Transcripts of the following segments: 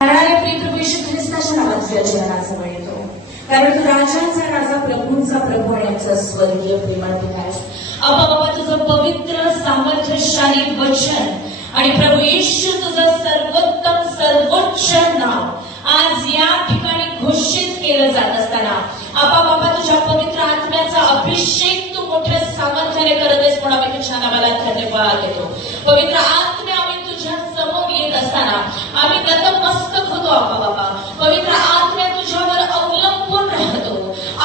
प्रभू येशू ख्रिस्ताच्या नावात जनाचा येतो, कारण तू राजांचा राजा प्रभूंचा प्रभू आणि आमचा स्वर्गीय प्रेमळ पिता आहेस. आबा बाबा, तुझं पवित्र सामर्थ्यशाली वचन आणि प्रभू येशू तुझं सर्वोत्तम सर्वोच्च नाव आज या ठिकाणी घोषित केलं जात असताना आबा बाबा तुझ्या पवित्र आत्म्याचा अभिषेक तू मोठ्या सामर्थ्याने करत आहेस, म्हणून आम्ही तुझ्या नावाला धन्यवाद देतो. पवित्र आत्मे, आम्ही तुझ्या समोर येत असताना आम्ही नतमस्तक होतो आबा बाबा. पवित्र आत्म्या तुझ्यावर अवलंबून राहतो.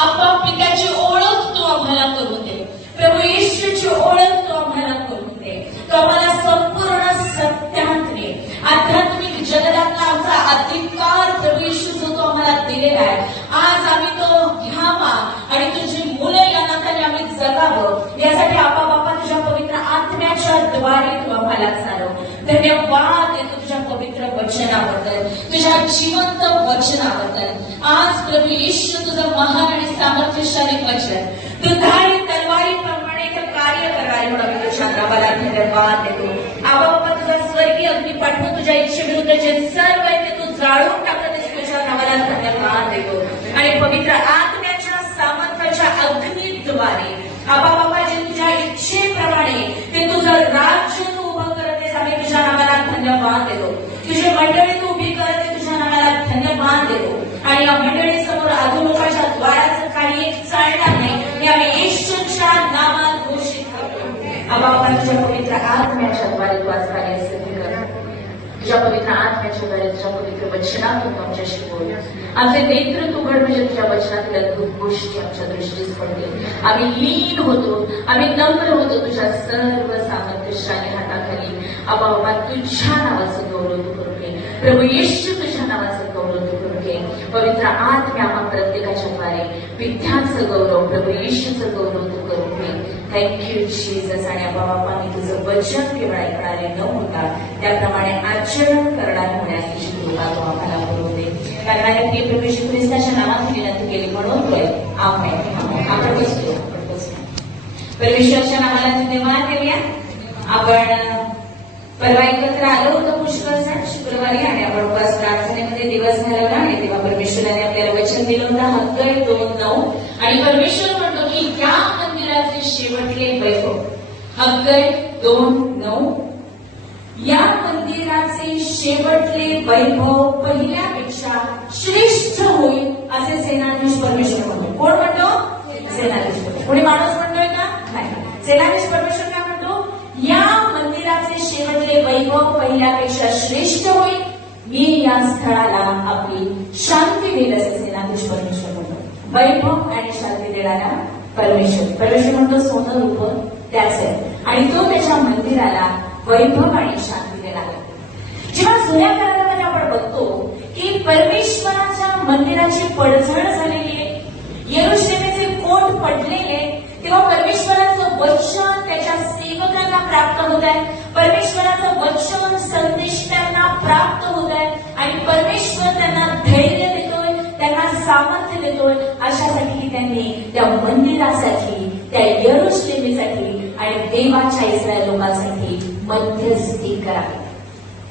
आबा पित्याची ओळख तू आम्हाला करून दे. प्रभू येशूची ओळख तू आम्हाला करून दे. तू आम्हाला संपूर्ण सत्यात्मे आध्यात्मिक जगतातला आमचा अधिकार प्रभू येशू जो तो आम्हाला दिलेला आहे, आज आम्ही तो घ्यावा आणि तुझी मुलं या नात्याने आम्ही जगावं, यासाठी आबा बाबा तुझ्या पवित्र आत्म्याच्या द्वारे तू आम्हाला चालव. धन्यवाद देतो तुझ्या पवित्र वचनाबद्दल, तुझ्या जिवंत वचनाबद्दल. आज प्रभू येशू तुझं महान आणि सामर्थ्यशाली वचन तू धारी तलवारीप्रमाणे ते कार्य करणारे म्हणून तुझ्या नावाला धन्यवाद देतो. आबा बाबा तुझा स्वर्गीय अग्नी पाठवून तुझ्या इच्छेविरुद्ध जे सर्व आहे ते तू जाळून टाकत आहेस, तुझ्या नावाला धन्यवाद देतो. आणि पवित्र आत्म्याच्या सामर्थ्याच्या अग्नीद्वारे आबा बाबा जे तुझ्या इच्छेप्रमाणे ते तुझं राज्य तू उभं करत आहेस, आम्ही तुझ्या नावाला धन्यवाद देतो. तुझी मंडळी तू उभी करते, तुझ्या नावाला धन्यवाद देतो. आणि या मंडळीसमोर अधोलोकाच्या द्वाराचं काही एक चालणार नाही, हे आम्ही येशूच्या नावात घोषित करतो. आबा बाबा तुझ्या पवित्र आत्म्याच्या द्वारे तू आज कार्य सिद्ध कर. तुझ्या पवित्र आत्म्याच्या द्वारे तुझ्या पवित्र वचनातून आमच्याशी बोल. आमचे नेतृत्व उघड, म्हणजे तुझ्या वचनातील अद्भुत गोष्टी आमच्या दृष्टीस पडतील. आम्ही लीन होतो, आम्ही नम्र होतो तुझ्या सर्व सामर्थ्यशाली हाताखाली. आबा बाबा तुझ्या नावाचं गौरव तू करून घे. प्रभू येशू तुझ्या नावाचं गौरव तू करून घे. पवित्र आत्म्या आम्हा प्रत्येकाच्या द्वारे विद्याचं गौरव प्रभू येशूचं गौरव तू करून घे. Thank you Jesus. आणि आबा बाबा मी तुझं वचन केवळ ऐकणारे न होता त्याप्रमाणे आचरण करणारे होण्याची कृपा तू आम्हाला करून दे. कारण हे प्रभू येशू ख्रिस्ताच्या नावात विनंती केली म्हणून आमेन. आपण बसतो. परमेश्वरच्या नावाला धन्यवाद देऊया. आपण परवा एकत्र आलो होतो पुष्कळचा शुक्रवारी आणि आपण उपवास प्रार्थनेमध्ये दिवस घालवला आणि तेव्हा परमेश्वराने आपल्याला वचन दिलं होतं हग्गई 2:9. आणि परमेश्वर म्हणतो की या मंदिराचे शेवटले वैभव, हग्गई 2:9, या मंदिराचे शेवटले वैभव पहिल्यापेक्षा श्रेष्ठ होईल असे सेनाधीश परमेश्वर म्हणतो. कोण म्हणतो? सेनाधीश. कोणी माणूस म्हणतोय का? नाही. सेनाधीश परमेश्वर काय म्हणतो? या मंदिराचे शेवटले वैभव पहिल्यापेक्षा श्रेष्ठ होईल. मी या स्थळाला आपली शांती देईल असे सेनाधीश परमेश्वर म्हणतो. वैभव आणि शांती देणारा परमेश्वर. परमेश्वर म्हणतो सोनं रूप त्याच आहे आणि तो त्याच्या मंदिराला वैभव आणि शांती देणार आहे. जेव्हा जुन्या काळामध्ये आपण बघतो की परमेश्वराच्या मंदिराची पडझड झालेली आहे, यरूशलेमचे कोट पडलेले, तेव्हा परमेश्वराचं वचन त्याच्या सेवकांना प्राप्त होत आहे. परमेश्वराचं वचन संदेश त्यांना प्राप्त होत आहे आणि परमेश्वर त्यांना धैर्य देतोय, त्यांना सामर्थ्य देतोय अशासाठी त्यांनी त्या मंदिरासाठी, त्या यरूशलेमेसाठी आणि देवाच्या इस्रायल लोकांसाठी मध्यस्थी करावी.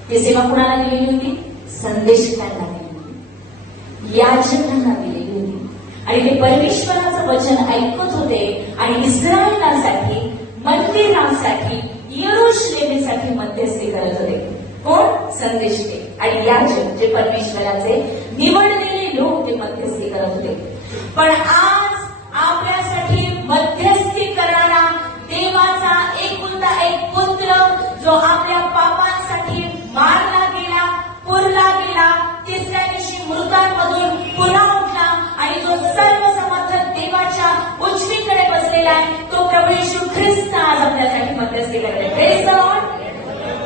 ही सेवा कुणाला दिलेली होती? संदेशकांना दिली होती, याजकांना दिलेली होती. आणि ते परमेश्वराचं वचन ऐकत होते आणि इस्रायलासाठी, मंदिरासाठी, यरूशलेमेसाठी मध्यस्थी करत होते. कोण? संदेशके आणि याजक, जे परमेश्वराचे निवडलेले लोक, ते मध्यस्थी करत होते. पण आज आपल्यासाठी मध्यस्थी करणारा देवाचा एकुलता एक पुत्र, जो आपल्या पापांसाठी मारला गेला, पुरला गेला, तिसऱ्या दिवशी मृतांमधून पुन्हा उठला आणि जो सर्वसमर्थ देवाच्या उजवीकडे बसलेला आहे, तो प्रभू येशू ख्रिस्त आज आपल्यासाठी मध्यस्थी करत आहे. Praise the Lord.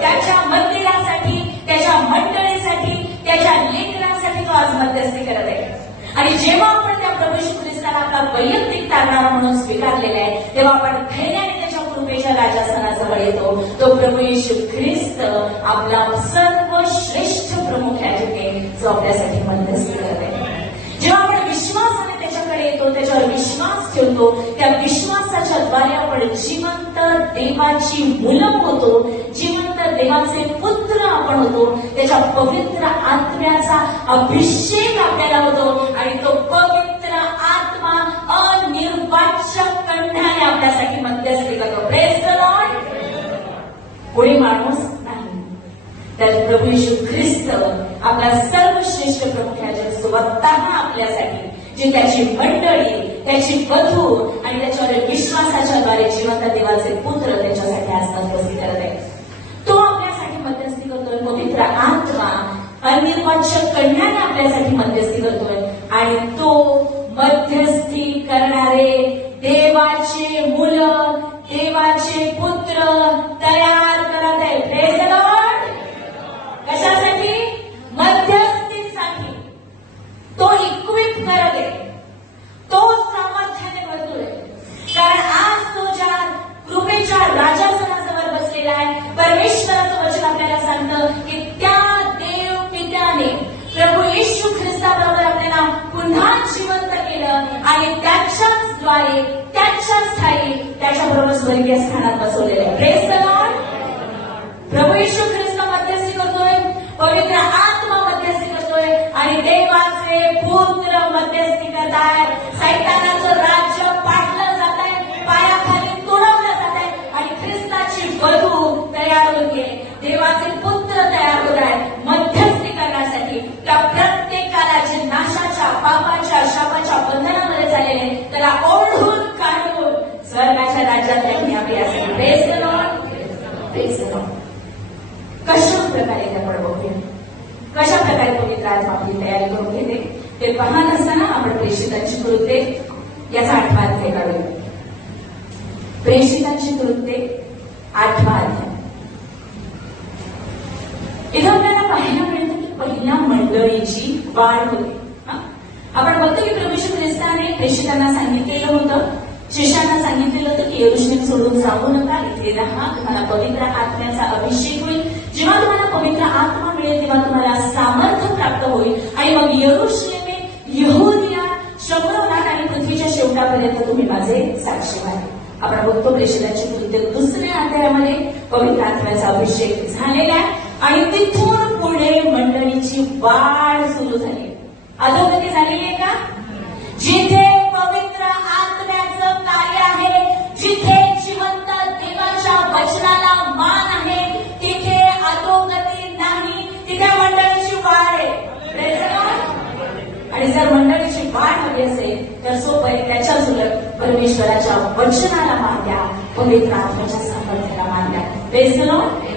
त्याच्या मंदिरासाठी, त्याच्या मंडळीसाठी, त्याच्या लेकरांसाठी तो आज मध्यस्थी करत आहे. आणि जेव्हा आपण त्या प्रभू येशू ख्रिस्ताला आपला वैयक्तिक तारणारा म्हणून स्वीकारलेला आहे, तेव्हा आपण धैर्याने त्याच्या कृपेच्या राजासनाजवळ येतो. तो प्रभू येशू ख्रिस्त आपला सर्वश्रेष्ठ प्रमुख आहे, जो आपल्यासाठी मध्यस्थी करत आहे. जेव्हा आपण विश्वासाने त्याच्याकडे येतो, त्याच्यावर विश्वास ठेवतो, त्या विश्वासाच्या द्वारे आपण जिवंत देवाची मुलं होतो, जिवंत देवाचे पुत्र आपण होतो, त्याच्या पवित्र आत्म्याचा अभिषेक आपल्याला होतो आणि तो पवित्र आत्मा अनिर्वाच्य कंठाने आपल्यासाठी मध्यस्थी करतो. Praise the Lord. कोणी माणूस नाही, तर प्रभू येशू ख्रिस्त आपला सर्वश्रेष्ठ प्रभू ख्याल स्वतः आपल्यासाठी, जी त्याची मंडळी, त्याची वधू आणि त्याच्यावर विश्वासाच्या द्वारे जिवंत देवाचे पुत्र त्याच्यासाठी आज मध्यस्थी करत आहे. तो आपल्यासाठी मध्यस्थी करतोय. पवित्र आत्मा अनिर्वाच्य कन्याने आपल्यासाठी मध्यस्थी करतोय आणि तो मध्यस्थी करणारे देवाचे मुलं, देवाचे पुत्र तयार करत आहे. Praise the Lord. कशासाठी? मध्यस्थीसाठी. तो इक्विप करत आहे, तो सामर्थ्याने भरतोय. कारण आज तो ज्या कृपेच्या राजासनाजवळ बसलेला आहे, परमेश्वराचं वचन आपल्याला सांगतं की त्या देव पित्याने प्रभू येशू ख्रिस्ताबरोबर आपल्याला पुन्हा जिवंत केलं आणि त्याच्याच द्वारे, त्याच्याच ठाई त्याच्याबरोबर स्वर्गीय स्थानात बसवलेलं आहे. Praise the lord. प्रभू येशू ख्रिस्त मध्यस्थी करतोय, पवित्र आत्मा मध्यस्थी करतोय आणि देवाचे पुत्र मध्यस्थी करताय. सैतानाचं राज्य पाडलं जात आहे, पायाखाली तुडवलं जात आहे आणि ख्रिस्ताची वधू तयार होते, देवाचे पुत्र तयार होत आहे मध्यस्थी करण्यासाठी. त्या प्रत्येकाला जे नाशाच्या, पापाच्या, शापाच्या बंधनामध्ये झालेले त्याला ओढून काढून स्वर्गाच्या राज्यात न्यावे असे. Praise the lord. Praise the Lord. कशा प्रकारे आपण बघूया, कशा प्रकारे पवित्र आत्मा आपली तयारी करून घेते ते पाहत असताना आपण प्रेषितांची कृत्ये याचा 8वा अध्याय काढूया. प्रेषितांची कृत्ये 8वा अध्याय. इथं आपल्याला पाहायला मिळतं की पहिल्या मंडळीची वाढ होते. आपण बघतो की प्रभू येशू ख्रिस्ताने प्रेषितांना सांगितलेलं होतं, शिष्यांना सांगितलेलं होतं की यरूशलेम सोडून जाऊ नका, इथे राहा, तुम्हाला पवित्र आत्म्याचा अभिषेक होईल. जेव्हा तुम्हाला पवित्र आत्मा मिळेल तेव्हा तुम्हाला सामर्थ्य प्राप्त होईल आणि मग यरूशलेम, यहूदिया, शंभरनाथ आणि पृथ्वीच्या शेवटापर्यंत तुम्ही माझे साक्षीदार आहे. आपण बघतो प्रेषितांची कृत्ये 2ऱ्या अध्यायामध्ये पवित्र आत्म्याचा अभिषेक झालेला आहे आणि तिथून पुढे मंडळीची वाढ सुरू झाली. अधोगती झालेली आहे का? जिथे पवित्र आत्म्याचं कार्य आहे, जिथे जिवंत देवाच्या वचनाला मान आहे, तिथे अधोगती नाही, तिथे मंडळीची वाढ आहे. आणि जर मंडळीची वाढ हवी असेल तर सोपं आहे, त्याच्याच उलट परमेश्वराच्या वचनाला मान द्या, पवित्र आत्म्याच्या सामर्थ्याला मान द्या. Praise the Lord.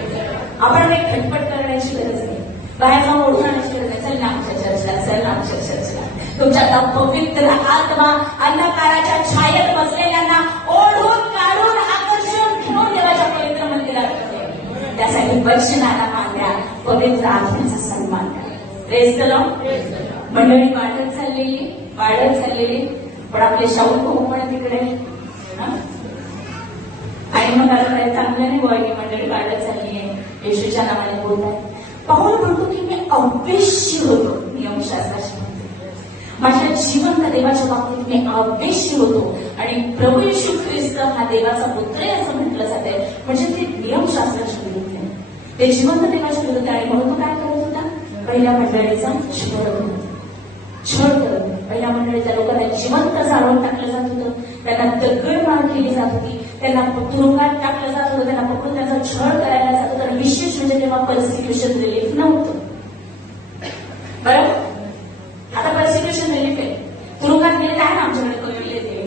आपण काही खटपट करण्याची गरज नाही, बाहेर जाऊन ओढून आणायची गरज नाही. चल ना आमच्या चर्चला, चल ना आमच्या चर्चला. तुमच्या पवित्र आत्मा अंधकाराच्या छायेत बसलेल्यांना ओढून काढून आकर्षण घेऊन देवाच्या पवित्र मंदिरात करते. त्यासाठी वचनाला मान द्या, पवित्र आत्म्याचा सन्मान द्या. Praise the Lord. मंडळी वाढत चाललेली, पण आपले शाहू भाऊ पण तिकडे आणि मग आता चांगलं नाही बोय की मंडळी वाढत चालली आहे, येशूच्या नावाने बोलतात. पाऊल म्हणतो की मी अवेशी होतो नियमशास्त्राशी, माझ्या जिवंत देवाच्या बाबतीत मी अवेशी होतो आणि प्रभू येशू ख्रिस्त हा देवाचा पुत्र आहे असं म्हटलं जाते. म्हणजे ते नियमशास्त्राच्या विरुद्ध आहे, ते जिवंत देवाच्या विरुद्ध. आणि म्हणून तो काय करत होता? पहिल्या मंडळीचा छळ करत होता. पहिल्या मंडळीच्या लोकांना जिवंत जाळून टाकलं जात होतं, त्यांना दगडमार केली जात होती, त्यांना तुरुंगात टाकलं जात होतं, त्यांना पकडून त्यांचा छळ करायला जात होता. विशेष म्हणजे तेव्हा पर्सिक्युशन रिलीफ नव्हतं. बरं, आता पर्सिक्युशन रिलीफ आहे, तुरुंगात नेत आहे ना आमच्याकडे कळले ते.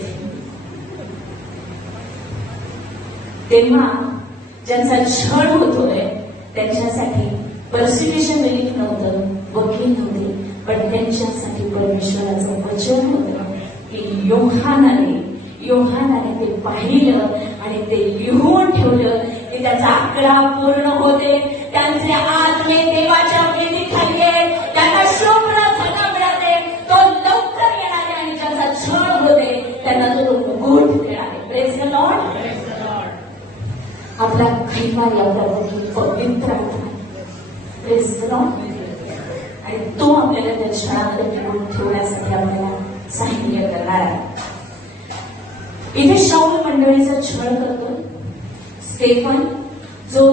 तेव्हा ज्यांचा छळ होतोय त्यांच्यासाठी पर्सिक्युशन रिलीफ नव्हतं, वकील नव्हते, पण त्यांच्यासाठी परमेश्वराचं वचन होतं की योहानाने ते पाहिलं आणि ते लिहून ठेवलं की त्याचा आकडा पूर्ण होते. त्यांचे आत्मे देवाच्या वेदीखाली आहेत, त्यांना शुभ्र धन मिळाले, तो लवकर येणारे आणि ज्यांचा छळ होते त्यांना तो मुकुट मिळाले. Praise the Lord. आपला खैमा याप्रमाणे पवित्र आत्मा. Praise the lord. आणि तो आपल्याला त्या क्षणामध्ये ठेवून ठेवण्यासाठी आपल्याला सहाय्य करणार आहे. इथे शाऊल मंडळीचा छळ करतो. स्टेफन जो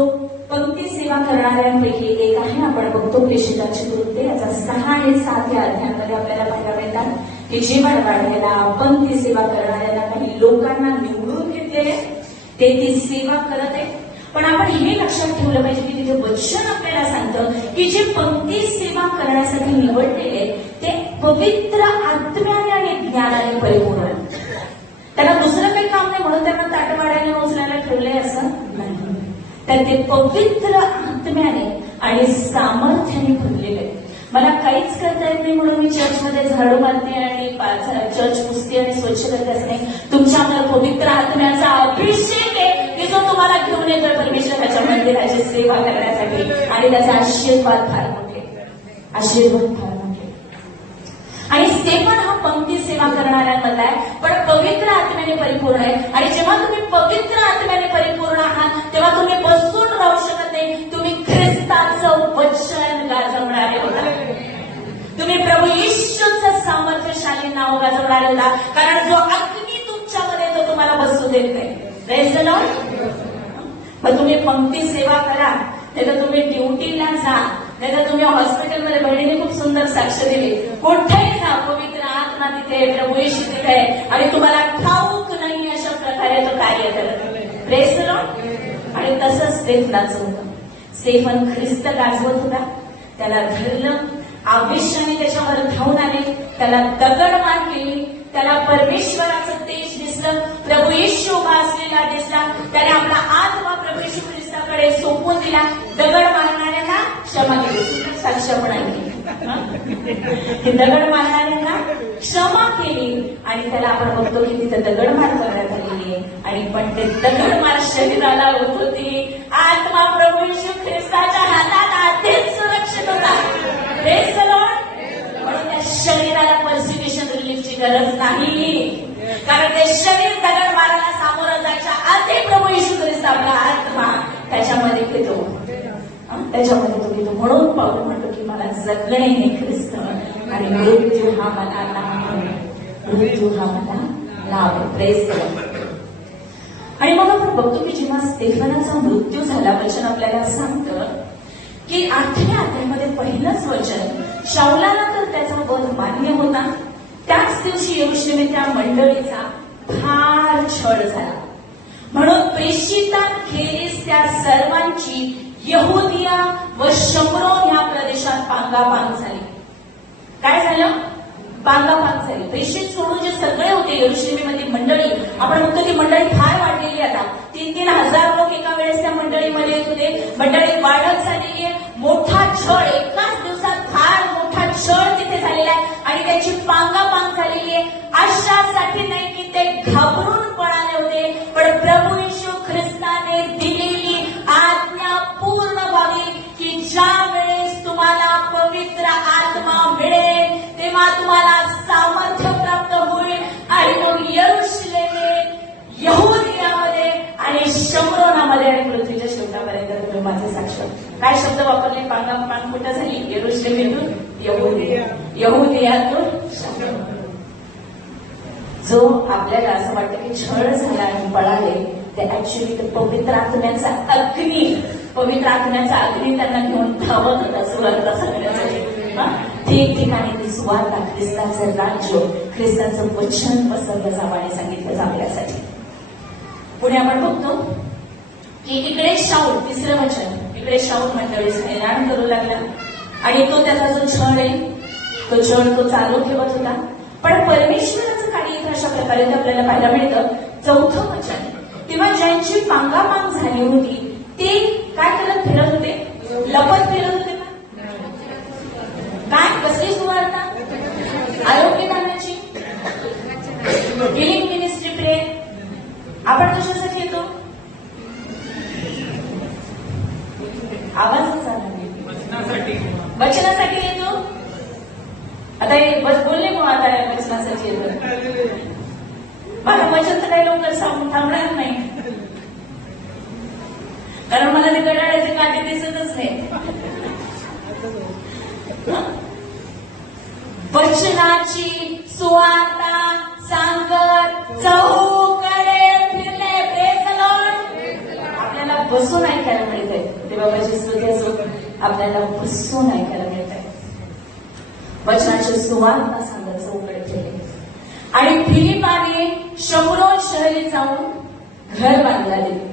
पंक्ती सेवा करणाऱ्यांपैकी एक आहे. आपण बघतो प्रेषितांची कृत्ये याचा 6 आणि 7 या अध्यायांमध्ये आपल्याला पाहायला मिळतात की जीवन वाढवायला पंक्ती सेवा करणाऱ्यांना काही लोकांना निवडून घेतलेले ते ती सेवा करत आहे. पण आपण हे लक्षात ठेवलं पाहिजे की तिथे वचन आपल्याला सांगतं की जे पंक्ती सेवा करण्यासाठी निवडलेले ते पवित्र आत्म्याने आणि ज्ञानाने परिपूर्ण आहेत. त्यांना दुसरं काही काम नाही म्हणून त्यांना ताटवाड्याने उचलायला ठेवले असं नाही, तर ते पवित्र आत्म्याने आणि सामर्थ्याने भरलेले. मला काहीच करता येत नाही म्हणून मी चर्चमध्ये झाडू मारते आणि चर्च पुसते आणि स्वच्छ करते असं नाही. तुमच्यामध्ये पवित्र आत्म्याचा अभिषेक आहे की जो तुम्हाला घेऊन येतो परमेश्वराच्या मंदिराची सेवा करण्यासाठी आणि त्याचा आशीर्वाद फार मोठे, आशीर्वाद फार मोठे. आणि स्टेफन हा पंक्ती सेवा करणाऱ्यांमधला आहे, पण पवित्र आत्म्याने परिपूर्ण आहे. आणि जेव्हा तुम्ही पवित्र आत्म्याने परिपूर्ण आहात तेव्हा तुम्ही बसून राहू शकत नाही. तुम्ही ख्रिस्ताचं वचन गाजवणारे होता. तुम्ही प्रभू येशूचं सामर्थ्यशाली नाव गाजवणारे होता, कारण जो अग्नी तुमच्यामध्ये तो तुम्हाला बसू देत नाही. Praise the Lord. मग तुम्ही पंक्ती सेवा करा, नाहीतर तुम्ही ड्युटीला जा, नाहीतर तुम्ही हॉस्पिटलमध्ये, बहिणीने खूप सुंदर साक्ष दिली, कुठेही जा पवित्र आत्मा तिथे, प्रभू येशू तिथे आहे आणि तुम्हाला ठाऊक नाही अशा प्रकारे तो कार्य करत. Praise the lord. आणि तसंच स्टेफनाचं होतं. स्टेफन ख्रिस्त गाजवत होता, त्याला धरलं, आवेशाने त्याच्यावर धावून आले, त्याला दगडमार केली, त्याला परमेश्वराचं तेज दिसलं, प्रभू येशू उभा असलेला दिसला. त्याने आपला आत्मा प्रभू येशू ख्रिस्ताकडे सोपवून दिला. दगड मारणाऱ्यांना क्षमा केली, साक्ष पण ऐकली. दगड मारणाऱ्यांना क्षमा केली आणि त्याला आपण बघतो की तिथं दगडमार करण्यात आलेली आहे. आणि पण ते दगडमार शरीराला होत होती, आत्मा प्रभू येशू ख्रिस्ताच्या हातात आधीच सुरक्षित होता. Praise the Lord. म्हणून त्या शरीराला पर्सिक्युशन रिलीफची गरज नाही, कारण ते शरीर दगड मारायला सामोरं जायच्या आधी प्रभू येशू ख्रिस्त आपला आत्मा त्याच्यामध्ये घेतो, त्याच्यामध्ये तो घेतो. म्हणून पाऊल म्हणतो की मला जगणे हे ख्रिस्त आणि मृत्यू हा मला लाभ, मृत्यू हा मला लाभ. Praise the lord. आणि मग आपण बघतो की जेव्हा स्टेफनाचा मृत्यू झाला, वचन आपल्याला सांगतं की 8व्या अध्यायामध्ये पहिलंच वचन, शाऊलाला तर त्याचा वध मान्य होता, त्याच दिवशी यरूशलेमेच्या मंडळीचा फार छळ झाला. म्हणून प्रेषितांखेरीज त्या सर्वांची यहुदिया व शमरोन ह्या प्रदेशात पांगापांग झाली. काय झालं? पांगापांग झाली. प्रेषित सोडून जे सगळे होते यरूशलेमेमध्ये मंडळी, आपण म्हणतो ती मंडळी फार वाढलेली. आता 3-3 हजार लोक एका वेळेस त्या मंडळीमध्ये येत होते. मंडळी वाढत झालेली आहे. मोठा छळ, एकाच दिवसात फार मोठा छळ तिथे झालेला आहे आणि त्याची पांगापांग झालेली आहे. अशासाठी नाही की ते घाबरून पळाले होते, पण प्रभू येशू ख्रिस्ताने दिलेली आज्ञा पूर्ण व्हावी की ज्या वेळेस तुम्हाला पवित्र आत्मा मिळेल तेव्हा तुम्हाला सामर्थ्य प्राप्त होईल आणि मग यरूशलेमेत, यहुदियामध्ये आणि शमरोनामध्ये आणि पृथ्वीच्या शेवटापर्यंत तुम्ही माझे साक्ष. काय शब्द वापरले? पांगापांग कुठं झाली? यरूशलेमेतून यहुदिया, यहुदियातून शमरोन. जो आपल्याला असं वाटतं की छळ झाला आणि पळाले, ते ऍक्च्युली पवित्र आत्म्याचा अग्नी, पवित्र आत्म्याचा अग्नी त्यांना घेऊन धावत होता सुरुवातीला सगळ्यासाठी. ठिकठिकाणी ती सुवार्ता, ख्रिस्ताचं राज्य, ख्रिस्ताचं वचन पसरलं जावं आणि सांगितलं आपल्यासाठी. पुढे आपण बघतो की इकडे शाऊल, तिसरं वचन, इकडे शाऊल मंडळीस हैराण करू लागला आणि तो त्याचा जो छळ आहे तो छळ तो चालू ठेवत होता. पण परमेश्वराचं कार्य इथं अशा प्रकारे आपल्याला पाहायला मिळतं. 4थं वचन, तेव्हा ज्यांची पांगापांग झाली होती ते काय करत फिरत होते? लपत फिरत होते ना. काय? कसली सुवार्ता? आरोग्यदानाची, हिलिंग मिनिस्ट्री प्रेयर. आपण कशासाठी येतो? आवाजच आला नाही. वचनासाठी येतो. आता हे बस बोलले मग आता वचनासाठी येतो. मला वचन तर काही लवकर सांगून थांबणार नाही, कारण मला ते कडाळ्याचे काटे दिसतच नाही. वचनाची सुवार्ता सांगत चहूकडे फिरले. Praise the Lord. आपल्याला बसून ऐकायला मिळते, ते बाबाची स्तुती असो, आपल्याला पुसून ऐकायला मिळत आहे. वचनाचे सुवार्ता सांगायचं उघड केले आणि फिलिपाने शमरोन शहरी जाऊन घर बांधले.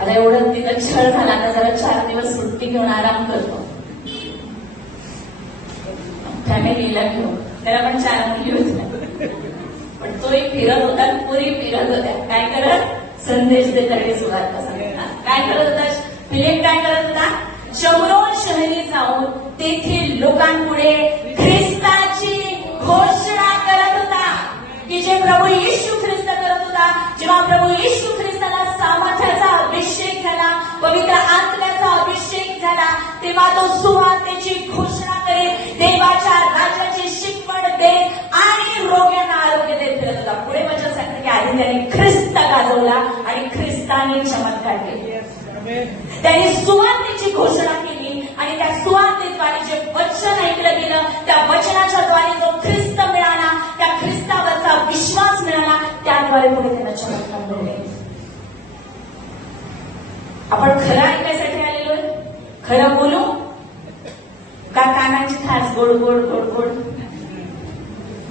आता एवढं तिला छळ झाला, आता जरा 4 दिवस सुट्टी घेऊन आराम करतो. फॅमिलीला घेऊन, त्याला पण 4 मुली होत्या, पण तोही फिरत होता, पुरी फिरत होत्या. काय करत? संदेश देत आणि सुवार्ता सांगतात. काय करत होता फिलिप? काय करत होता? शमरोन शहरी जाऊन तेथील लोकांपुढे ख्रिस्ताची घोषणा करत होता की जे प्रभू येशू ख्रिस्त करत होता. जेव्हा प्रभू येशू ख्रिस्ताला सामर्थ्याचा अभिषेक झाला, पवित्र आत्म्याचा अभिषेक झाला, तेव्हा तो सुवार्तेची घोषणा करेल, देवाच्या राज्याची शिकवण देत आणि रोग्यांना आरोग्य देत फिरत होता. पुढे वचन सांगतं की आधी त्याने ख्रिस्त गाजवला आणि ख्रिस्ताने चमत्कार केले. त्यांनी सुवार्तेची घोषणा केली आणि त्या सुवार्तेद्वारे जे वचन ऐकलं गेलं, त्या वचनाच्या द्वारे जो ख्रिस्त मिळाला, त्या ख्रिस्तावरचा विश्वास मिळाला, त्याद्वारे पुढे त्यांना चमत्कार मिळले. आपण खरं ऐकायसाठी आलेलो आहे, खरं बोलू का कानाची खास गोड गोड गोड गोड?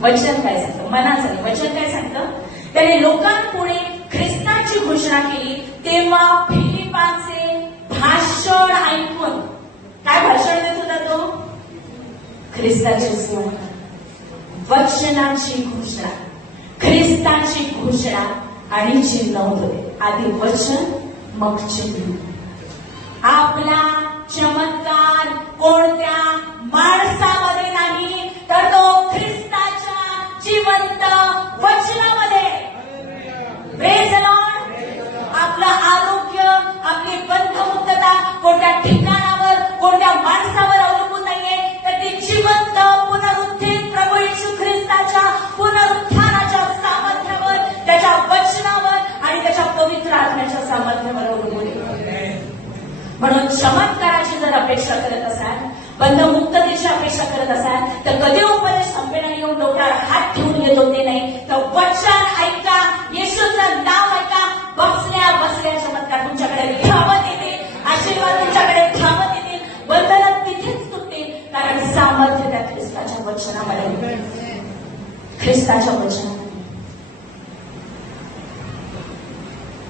वचन काय सांगतं? मनाचं नाही, वचन काय सांगतं? त्याने लोकांपुढे ख्रिस्ताची घोषणा केली. तेव्हा फिलिपाचे भाषण ऐकून, काय भाषण देत होता तो? ख्रिस्ताची सुवार्ता, वचनाची घोषणा, ख्रिस्ताची घोषणा आणि चिन्ह होते. आधी वचन मग चिन्ह. आपला चमत्कार कोणत्या माणसामध्ये नाही, तर तो ख्रिस्ताच्या जिवंत वचनामध्ये. Praise the Lord. आपलं आरोग्य, आपली बंधमुक्तता कोणत्या ठिकाणावर, कोणत्या माणसावर अवलंबून नाहीये, तर ती जिवंत पुनरुत्थित प्रभू येशू ख्रिस्ताच्या पुनरुत्थानाच्या सामर्थ्यावर, त्याच्या वचनावर आणि त्याच्या पवित्र आत्म्याच्या सामर्थ्यावर अवलंबून आहे. म्हणून चमत्काराची जर अपेक्षा करत असाल, बंधमुक्ततेची अपेक्षा करत असाल, तर कधी उपदेश संपेना येऊन डोक्यावर हात ठेवून येत होते नाही, तर वचन ऐका, येशूचं नाव ऐका, बसल्या बसल्या चमत्कार तुमच्याकडे धावत येतील, आशीर्वाद तुमच्याकडे धावत येतील, बंधनं तिथेच तुटतील, कारण सामर्थ्य त्या ख्रिस्ताच्या वचनामध्ये, ख्रिस्ताच्या वचनामध्ये.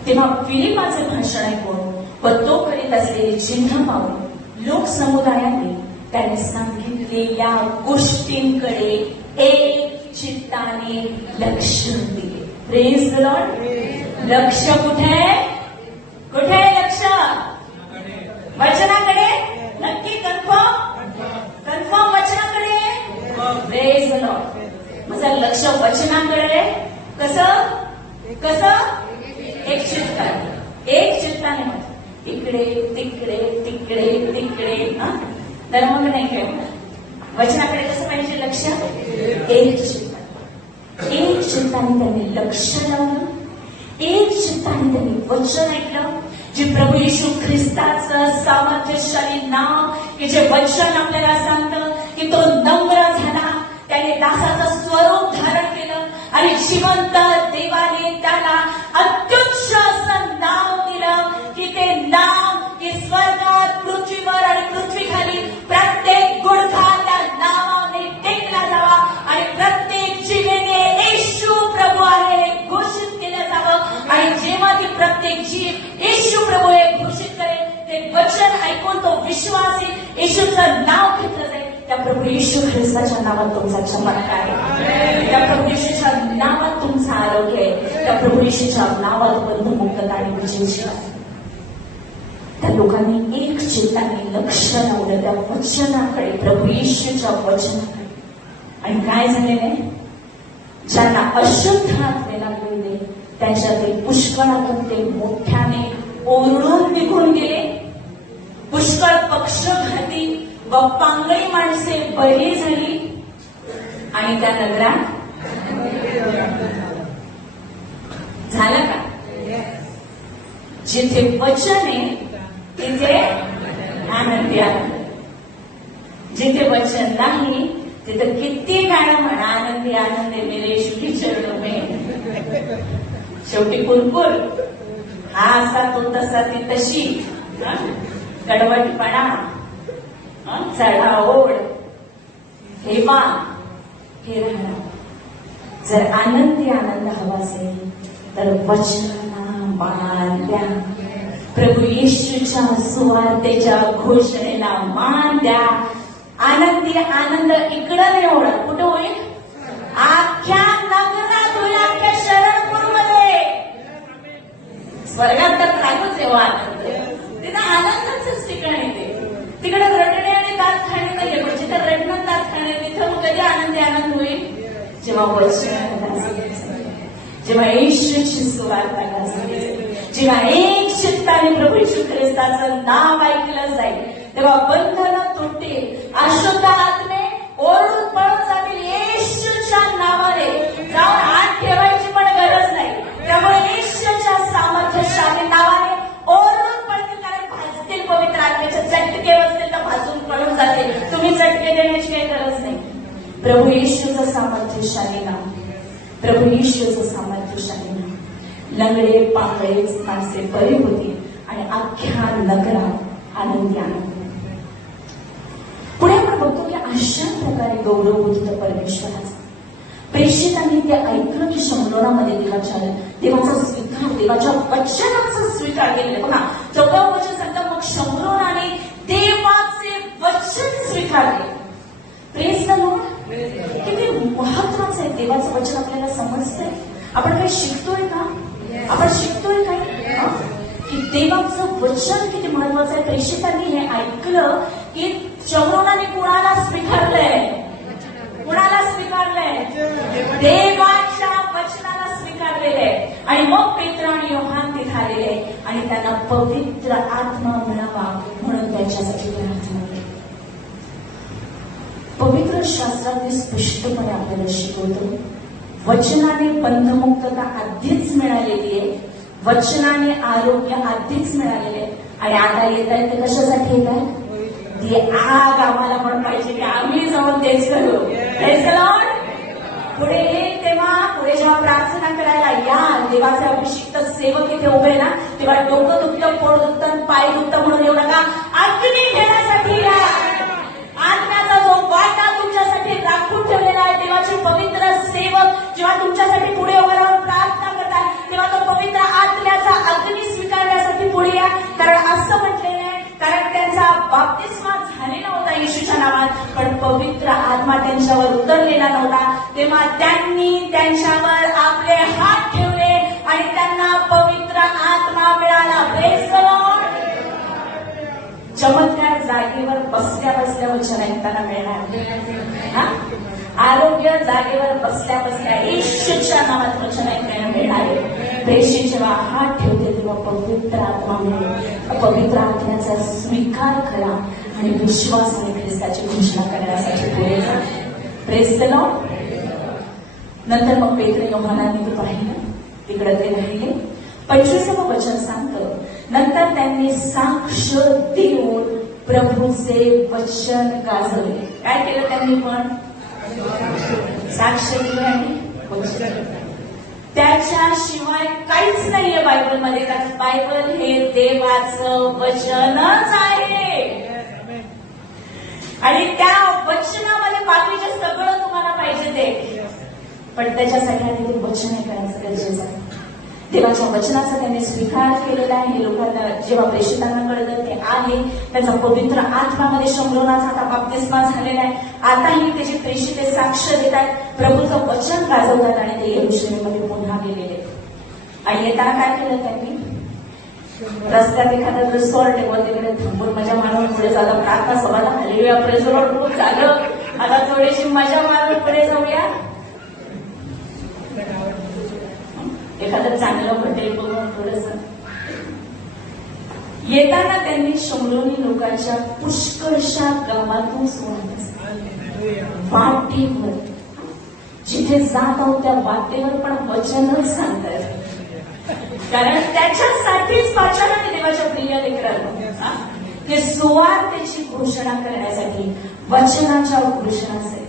तेव्हा फिलिपाचे भाषण ऐकून व तो करीत असलेले चिन्ह पाहून लोक समुदायाने त्याने सांगितलेल्या गोष्टींकडे एक चित्ताने लक्ष दिले. Praise the lord. लक्ष कुठे? कुठे लक्ष? वचनाकडे. नक्की कन्फर्म वचनाकडे. Praise the lord. माझं लक्ष वचनाकडे. कसं एक चित्ताने इकडे तिकडे तिकडे तिकडे. तर मग नाही काय वचनाकडे कसं पाहिजे लक्ष? एक चित्ताने त्यांनी लक्ष लावलं, एक चित्ताने त्यांनी वचन ऐकलं. जे प्रभू येशू ख्रिस्ताचं सामर्थ्यशाली नाव, की जे वचन आपल्याला सांगतं की तो नम्र झाला, त्याने दासाचं स्वरूप धारण केलं आणि जिवंत देवाने त्याला अत्युच्च असं नाव दिलं की ते नाव की स्वर्गात, पृथ्वीवर आणि पृथ्वीखाली प्रत्येक गुडघा त्या नावाने टेकला जावा आणि प्रत्येक जिभेने येशू प्रभू आहे हे घोषित केलं जावं. आणि जेव्हा ती प्रत्येक जीव येशू प्रभू हे घोषित करेल, ते वचन ऐकून तो विश्वास येशूचं नाव घेतलं जाईल. त्या प्रभू येशू ख्रिस्ताच्या नावात तुमचा चमत्कार आहे, त्या प्रभू येशूच्या नावात तुमचं आरोग्य आहे, त्या प्रभू येशूच्या नावात बंधमुक्तता आणि विजय. त्या लोकांनी एक चित्ताने लक्ष लावलं त्या वचनाकडे, प्रभू येशूच्या वचनाकडे. आणि काय झालेलं आहे? ज्यांना अशुद्ध आत्मे लागलेले त्याच्यातील पुष्कळातून ते मोठ्याने ओरडून निघून गेले. पुष्कळ पक्षघाती व पांगळी माणसे बरी झाली आणि त्या नगरात झालं का? जिथे वचन आहे तिथे आनंदी आनंद, जिथे वचन नाही तिथे किती गाणं म्हणा आनंदी आनंद मेरे शुभी चरणों में. शेवटी कुरकुर हा असा तो तसा ती तशी, कडवटपणा, चढाओढ, हेमा, हे राहणार. जर आनंदी आनंद हवा असेल तर वचनाला मान द्या. प्रभू येशूच्या सुवार्तेच्या घोषणेला मान द्या. आनंदी आनंद इकडं नाही होणार, कुठं होईल? अख्ख्या नगरात होईल, अख्ख्या शरणपूरमध्ये. स्वर्गात तर राहतोच तेव्हा आनंद, तिथं आनंदाचंच ठिकाण येते. तिकडे रडणे आणि दात खाणे नाहीये, पण जिथं रडणं दात खाणे तिथं कधी आनंदी आनंद होईल? जेव्हा वचन, जेव्हा येशूची सुवार्ता गाजली, जेव्हा एक चित्ताने प्रभू येशू ख्रिस्ताचं नाव ऐकलं जाईल, तेव्हा बंधनं तुटतील, अशुद्ध आत्मे ओरडून पळून जातील. येशूच्या नावाने जाऊन हात ठेवायची पण गरज नाही. त्यामुळे येशूच्या सामर्थ्यशाली नावाने ओरडून पडतील, कारण भाजतील. पवित्र आत्म्याचे चटके बसतील तर भाजून पळून जातील. तुम्ही चटके देण्याची काही गरज नाही. प्रभू येशूचं सामर्थ्यशाली नाव, प्रभू येशूचं सामर्थ्यशाली नाव. लंगडे पांगळे माणसे बरे होती आणि अख्ख्या नगरात आनंदी आनंद. पुढे आपण बघतो की अशा प्रकारे गौरव होत होतं परमेश्वराचा. प्रेषितांनी ते ऐकलं की शमलोनामध्ये देवाचा स्वीकार, देवाच्या वचनाचा स्वीकार केलेला. बघा 14 वचन सांगतं, मग शमलोनाने देवाचे वचन स्वीकारले. Praise the Lord. किती महत्वाचं आहे देवाचं वचन, आपल्याला समजतंय. आपण काही शिकतोय का? आपण शिकतोय काय की देवाचं वचन किती महत्वाचं आहे. प्रेषितांनी हे ऐकलं की शमलोनाने कुणाला स्वीकारलंय? कुणाला स्वीकारलंय? देवाच्या वचनाला स्वीकारलेलं आहे. आणि मग पेत्र आणि योहान तिथे आलेले आणि त्यांना पवित्र आत्मा मिळावा म्हणून त्यांच्यासाठी प्रार्थना केली. पवित्र शास्त्रात स्पष्टपणे आपल्याला शिकवतो, वचनाने बंधमुक्तता आधीच मिळालेली आहे, वचनाने आरोग्य आधीच मिळालेले आहे. आणि आता येत आहे ते कशासाठी येत आहे? ती आग आम्हाला पण पाहिजे की आम्ही जाऊन तेच करू. Praise the Lord. पुढे येईल तेव्हा, पुढे जेव्हा प्रार्थना करायला या, देवाचे अभिषिक्त सेवक इथे उभे ना, तेव्हा डोकं दुखतं, पोट दुखतं, पाय दुखतं म्हणून येऊ नका. अग्नी घेण्यासाठी या. आत्म्याचा जो वाटा तुमच्यासाठी राखून ठेवलेला आहे, देवाचे पवित्र सेवक जेव्हा तुमच्यासाठी पुढे उभे राहून प्रार्थना करतात, तेव्हा तो पवित्र आत्म्याचा अग्नी स्वीकारण्यासाठी पुढे या. कारण असं म्हटलेलं आहे, कारण त्यांचा बाप्तिस्मा झालेला होता येशूच्या नावात, पण पवित्र आत्मा त्यांच्यावर उतरलेला नव्हता. तेव्हा त्यांनी त्यांच्यावर आपले हात ठेवले आणि त्यांना पवित्र आत्मा मिळाला. Praise the Lord. चमत्कार जागेवर बसल्या बसल्या वचन ऐकताना मिळणार. आरोग्य जागेवर बसल्या बसल्या येशूच्या नावात वचन ऐकायला मिळणार. प्रेषित जेव्हा हात ठेवते तेव्हा पवित्र आत्मा मिळेल. पवित्र आत्म्याचा स्वीकार करा आणि विश्वासाने ख्रिस्ताची घोषणा करण्यासाठी पुढे जा. Praise the Lord. नंतर मग पेत्र योहानांनी ते पाहिलं, तिकडे ते राहिले. 25वं वचन सांगतं, नंतर त्यांनी साक्ष देऊन प्रभूचे वचन गाजवले. काय केलं त्यांनी? पण साक्ष दिली आणि वचन. त्याच्याशिवाय काहीच नाहीये बायबलमध्ये. कारण बायबल हे देवाचं वचनच आहे आणि त्या वचनामध्ये बाकीचे सगळं तुम्हाला पाहिजे ते, पण त्याच्यासाठी आधी ते वचन ऐकायचं गरजेचं आहे. देवाच्या वचनाचा त्यांनी स्वीकार केलेला आहे. हे लोकांना जेव्हा प्रेषितांना कळलं ते आहे, त्याचा पवित्र आत्म्यामध्ये शमलोनाचा आता बाप्तिस्मा झालेला आहे. आताही त्याची प्रेषिते साक्ष देत आहेत, प्रभूचं वचन गाजवतात आणि ते यरूशलेममध्ये पुन्हा गेलेले. आणि येताना काय केलं त्यांनी? रस्त्यात एखादा रिसॉर्ट टेबल तिकडे थांबून मजा मारून पुढे झालं. प्रार्थना सभाला हालेलुया प्रेज द लॉर्ड खूप झालं, आता थोडीशी मजा मारून पुढे जाऊया. एखादं चांगलं हॉटेल बघून थोडस. येताना त्यांनी शमलोनी लोकांच्या पुष्कळशा गावातून वाटेवर, जिथे जात आहोत त्या वाटेवर पण वचनच सांगतात. कारण त्याच्यासाठीच पाचाराने देवाच्या प्रिय लेकरांना ते सुवार्तेची घोषणा करण्यासाठी, वचनाच्या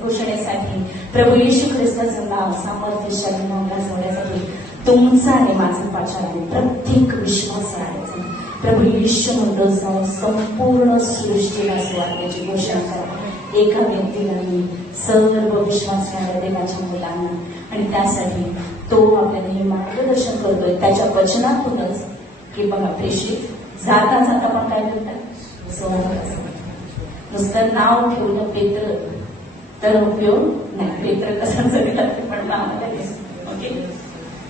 घोषणेसाठी, प्रभू येशू ख्रिस्ताचं नाव सामर्थ्यशाली नाव गाजवण्यासाठी तुमचा आणि माझा पाचार आहे प्रत्येक विश्वास आहे. प्रभू येशू म्हणतो जाऊन संपूर्ण सृष्टीला सुवार्तेची घोषणा करा. एका व्यक्तीला मी सर्व विश्वास देवाच्या मुलांना, आणि त्यासाठी तो आपल्याला हे मार्गदर्शन करतोय त्याच्या वचनातूनच की बघा प्रेषित जाता जाता पण काय करतात सोडत. नुसतं नाव ठेवलं पेत्र तर उपयोग नाही. पेत्र कसं जगतात ते पण नावाला दिसत. ओके.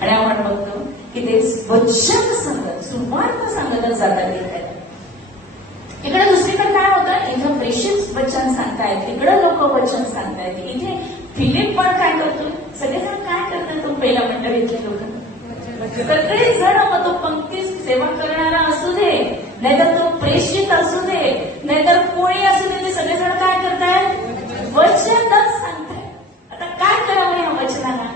आणि आपण बघतो की ते वचन सांगत सुवार्ता सांगतच जातात येतात. इकडे दुसरीकडे काय होतं, इथं प्रेषित वचन सांगतायत, इकडे लोक वचन सांगतायत. इथे फिलिप पण काय करतो, सगळेजण काय करतात, तो पहिला मंडळीतले लोक सगळे जण, मग तो पंक्ती सेवा करणारा असू दे, नाहीतर तो प्रेषित असू दे, नाहीतर कोणी असू दे, ते सगळेजण काय करतायत वचनच सांगतायत. आता काय करावं या वचनाला,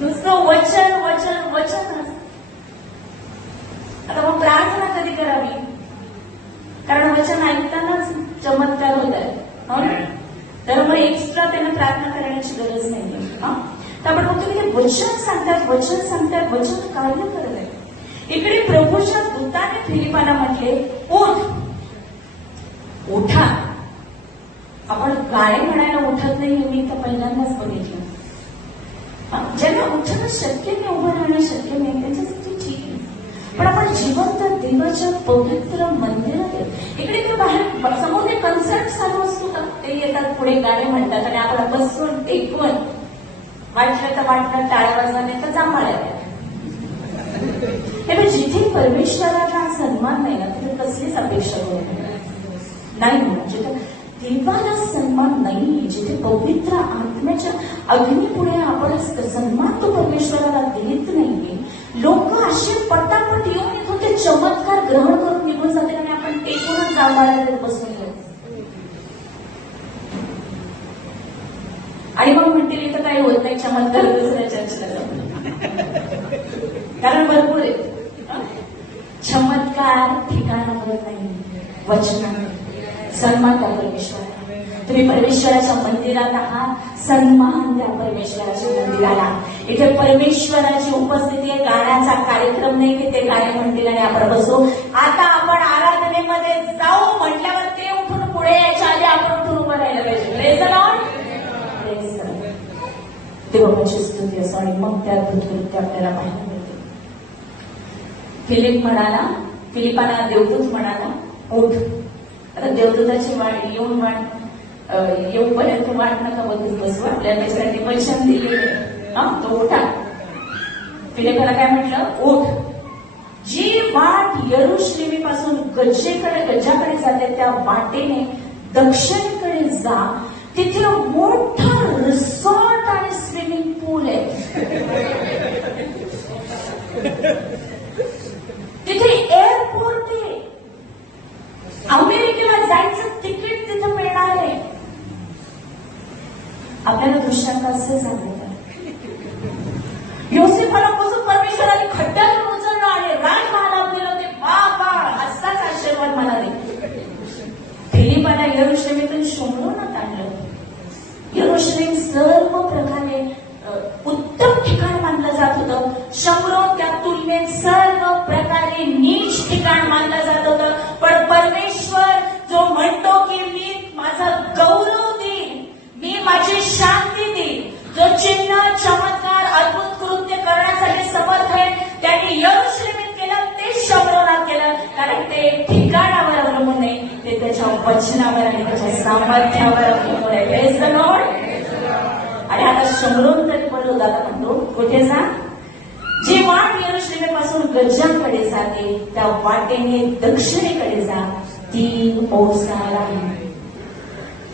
नुसतं वचन वचन वचनच. आता मग प्रार्थना कधी करावी, कारण वचन ऐकतानाच चमत्कार होत आहे. तर मग एक्स्ट्रा त्यांना प्रार्थना करण्याची गरज नाही. तर आपण बघतो की वचन सांगतात वचन सांगतात, वचन कार्य करत आहे. इकडे प्रभूच्या दूताने फिलिपाला म्हटले उठ, उठा. आपण गाणे म्हणायला उठत नाही हे मी तर पहिल्यांदाच बघितलं. ज्यांना उठणं शक्य नाही, उभं राहणं शक्य नाही, त्यांच्यासाठी ठीक आहे. पण आपण जिवंत देवाच्या पवित्र मंदिरात इकडे ते बाहेर समोर ते कन्सर्ट चालू असतो का, ते येतात पुढे गाणे म्हणतात आणि आपण बसून टेकून वाटलं तर वाटलं टाळ्या वाजवा, नाही तर जांभळ्या. जिथे परमेश्वराचा सन्मान नाही ना तिथे कसलीच अपेक्षा होत नाही. जिथे देवाला सन्मान नाही, जिथे पवित्र आत्म्याच्या अग्नीपुढे आपण सन्मान तो परमेश्वराला देत नाहीये, लोक असे पटापट येऊन इथून ते चमत्कार ग्रहण करून निघून जाते आणि आपण टेकूनच जांभळ्या बसून येऊ. आणि मग म्हणतील इथं काही होत नाही, चमत्कार दुसऱ्या चर्चेला कारण भरपूर आहे. चमत्कार ठिकाणावर नाही, वचनावर. सन्मान द्या परमेश्वराला. तुम्ही परमेश्वराच्या मंदिरात आहात, सन्मान द्या परमेश्वराच्या मंदिराला. इथे परमेश्वराची उपस्थिती आहे, गाण्याचा कार्यक्रम नाही की ते गाणे म्हणतील आणि आपण बसू. आता आपण आराधनेमध्ये जाऊ म्हटल्यावर ते उठून पुढे यायच्या आधी आपण उठून उभं राहायला पाहिजे. Praise the Lord. देवाची स्तुती असो. आणि मग त्या अद्भुत आपल्याला पाहायला मिळते. फिलिपाला देवदूत म्हणाला उठ. आता देवदूताची वाट येऊन येऊपर्यंत वाट नका बघत बसू, आपल्या त्याच्यासाठी वचन दिलेले. तो उठा. फिलिपाला काय म्हटलं, उठ. जी वाट यरुशलेमीपासून गज्जाकडे जाते त्या वाटेने दक्षिणेकडे जा. तिथे मोठा रिसॉर्ट आणि स्विमिंग पूल आहे. तिथे एअरपोर्ट आहे. अमेरिकेला जायचं तिकीट तिथं मिळणार आहे. आपल्याला दृश्यांना असं सांगत योसेफाला पासून परमेश्वराने खड्ड्यातून उचललं आणि राजमहालात गेलं. ते बाबा असाच आशीर्वाद मला दे. फिलिपाला यरुशलेमीतून शोमरोनात आणलं. यरुशलेम सर्व प्रकारे उत्तम ठिकाण मानलं जात होतं. शमरोन त्या तुलनेत सर्व प्रकारे नीच ठिकाण मानलं जात होतं. पण परमेश्वर जो म्हणतो की मी माझा गौरव देईन, मी माझी शांती देईन, जो चिन्ह चमत्कार अद्भुत कृत्य करण्यासाठी समर्थ आहे, त्यांनी यरुशलेमीत केलं, ते शमरोनात केलं. कारण ते ठिकाणावर अवलंबून नाही, ते त्याच्या वचनावर आणि त्याच्या सामर्थ्यावर अवलंबून आहे. Praise the lord. आणि आता शमरोन तरी बोललो दादा म्हणतो कुठे जा. जी वाट यरुशलेमीपासून गज्जाकडे जाते त्या वाटेने दक्षिणेकडे जा, ती ओसाड आहे.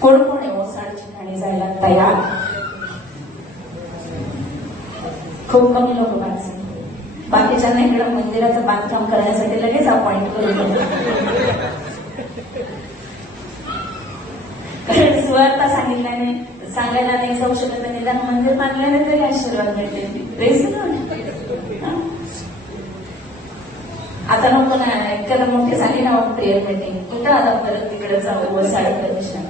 कोण कोण आहे ओसाड ठिकाणी जायला तयार? खूप कमी लोक माणसं. बाकीच्यांना इकडे मंदिराचं बांधकाम करण्यासाठी लगेच अपॉइंट करून कारण सुवार्ता सांगायला नाही जाऊ शकत, निदान मंदिर बांधल्याने तरी आशीर्वाद मिळते. Praise the Lord. आता नको ना इतक्या मोठे झाली ना प्रेयर मीटिंग, कुठं आता परत तिकडे जाऊ व साडे प्रदर्शन.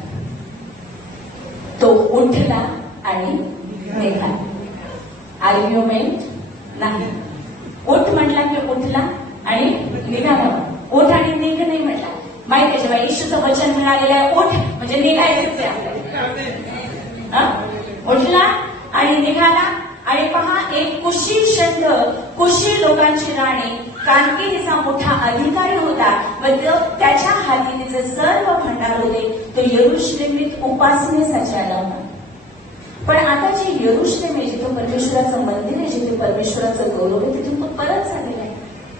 तो उठला आणि निघाला. आर्ग्युमेंट नाही. उठ म्हटला की उठला आणि निघाला. उठ आणि निघ नाही म्हटला. माहिती आहे जेव्हा येशूचं वचन मिळालेलं आहे उठ म्हणजे निघायचंच आहे आपल्याला. उठला आणि निघाला. आणि पहा एक कुशी षंड, कुशी लोकांची राणी कानकेनीचा मोठा अधिकारी होता व त्याच्या हाती जे सर्व भंडार होते तो यरुशलेमीत उपासनेसाठी आला होता. पण आता जे यरुशलेम आहे जिथे परमेश्वराचं मंदिर आहे, जिथे परमेश्वराचं गौरव आहे, तिथून तो परत झालेला आहे.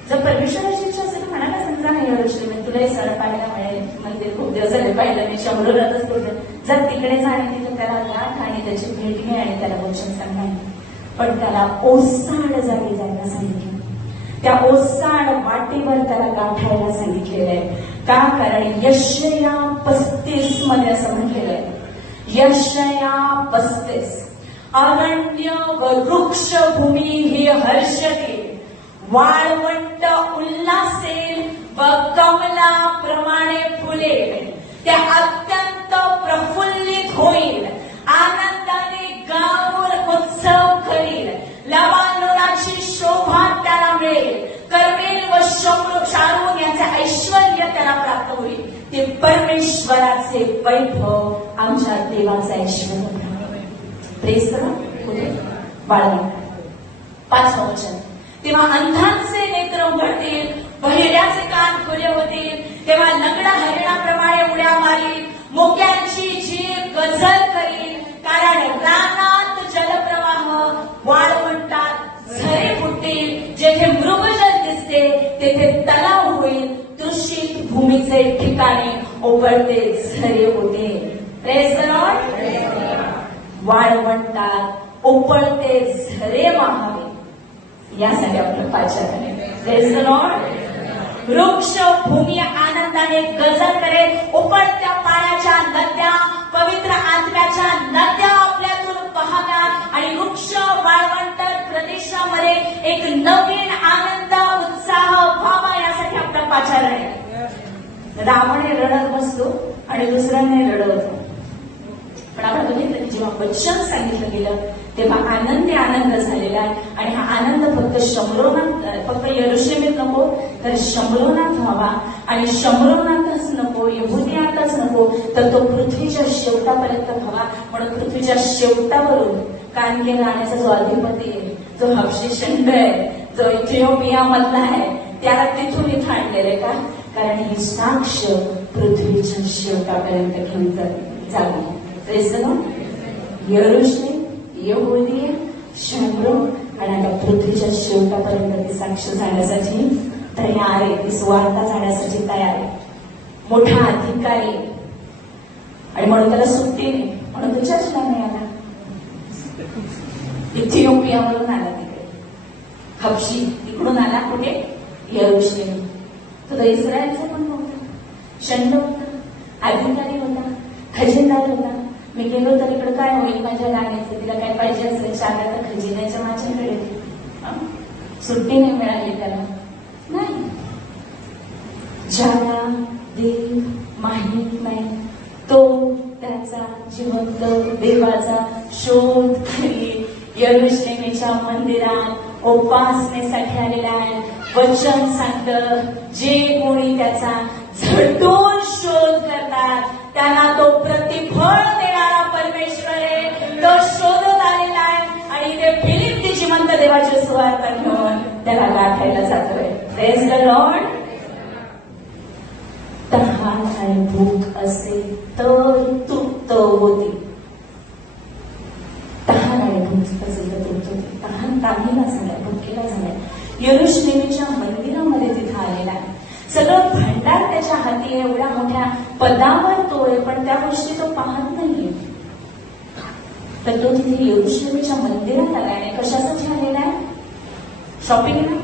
जर परमेश्वराची इच्छा असेल तर म्हणाला समजा नाही यरुशलेम तुलाही सण पाहायला मिळेल, मंदिर खूप दिवस झाले पाहिलं मी, शंभरातच होतं, जर तिकडे जा आणि तिथे त्याला गाठ आणि त्याची भेट घे आणि त्याला वचन सांगा. पण त्याला ओसाड जागी जायला सांगितलं. त्या ओसाड वाटेवर त्याला गाठायला सांगितलेलं आहे. का? कारण यशया 35 मध्ये असं म्हटलेलं आहे. यशया 35 अरण्य व वृक्षभूमी ही हर्षते, वाळवंट उल्हासेल व कमलाप्रमाणे फुलेल. त्या अत्यंत प्रफुल्लित होईल, आनंदाने गाऊन उत्सव करील, लबानोनाची शोभा त्याला मिळेल, कर्मेल व शारून यांचे ऐश्वर्य त्याला प्राप्त होईल. ते परमेश्वराचे वैभव, आमच्या देवाचे ऐश्वर्य. प्रेस करा. कुठे? वाळवंट. 5वं वचन. तेव्हा अंधांचे नेत्र उघडतील, बहिऱ्याचे कान खुले होतील, तेव्हा लंगडा हरिणाप्रमाणे उड्या मारील, मोक्यांची जीभ गजर करील. कारण रानात जलप्रवाह, वाळवंटात झरे फुटतील, जेथे मृगजल दिसते तेथे तलाव होईल, दूषित भूमीचे ठिकाणी ओघळते झरे होते. Praise the Lord. वाळवंटात ओपळते झरे वाहावे यासाठी आपलं पाचार आहे. Praise the Lord. वृक्ष भूमी आनंदाने गजर करेल, उकळत्या पाण्याच्या नद्या, पवित्र आत्म्याच्या नद्या आपल्यातून पाहाव्यात आणि वृक्ष वाळवंट प्रदेशामध्ये एक नवीन आनंद उत्साह व्हावा यासाठी आपला पाचार आहे. रावण रडत बसतो आणि दुसऱ्यांनी रडवतो. पण आपण बघितलं की जेव्हा वचन सांगितलं गेलं तेव्हा आनंद झालेला आहे. आणि हा आनंद फक्त यरुशलेमीत नको तर शमरोनात व्हावा. आणि शमरोनातच नको, यहुदियातच नको, तर तो पृथ्वीच्या शेवटापर्यंत व्हावा. म्हणून पृथ्वीच्या शेवटावरून कानके राहण्याचा जो अधिपती आहे, जो हबशी षंड आहे, जो इथिओपिया मधला आहे, त्याला तिथून इथं आणलेलं का? कारण ही साक्ष पृथ्वीच्या शेवटापर्यंत घेऊन जावी. Praise the lord. यरुशलेम, यहुदिया, शमरोन आणि आता पृथ्वीच्या शेवटापर्यंत ती साक्ष जाण्यासाठी तयार आहे, ती सुवार्ता जाण्यासाठी तयार आहे. मोठा अधिकारी आणि म्हणून त्याला सुट्टी नाही, म्हणून तो चर्चला नाही आला. इथिओपियावरून आला, तिकडे हबशी तिकडून आला. कुठे? यरुशलेम. तो इस्रायलचा पण होता, षंड होता, अधिकारी होता, खजिनदार होता. मी गेलो तर इकडे काय होईल माझ्या गाण्याचं, तिला काय पाहिजे असेल शाळा तर खजिन्याच्या माझ्याकडे. सुट्टी नाही मिळाली त्याला. नाही, ज्याला देव माहीत नाही तो त्याचा जिवंत देवाचा शोध घेईल. यरुशलेमीच्या मंदिरात उपासनेसाठी आलेला आहे. वचन सांगतं, जे कोणी त्याचा झटून शोध करतात त्यांना तो प्रतिफळ देणारा परमेश्वर आहे. तो शोधत आलेला आहे आणि ते फिलिप्पी जिवंत देवाची सुवार्ता घेऊन त्याला गाठायला जातोय. Praise the Lord. तहान आणि भूक असेल तर तृप्त होते. तहान आणि भूक असेल तर तृप्त होते. तहान तामीला झालाय, भुकेला झालाय. यरुशलेमीच्या मंदिरामध्ये तिथं आलेला आहे. सगळं भांडार त्याच्या हाती आहे, एवढ्या मोठ्या पदावर तो आहे, पण त्या गोष्टी तो पाहत नाहीये. तर तो तिथे यरुशलेमीच्या मंदिरात आलाय आणि कशासाठी आलेला आहे? शॉपिंगला.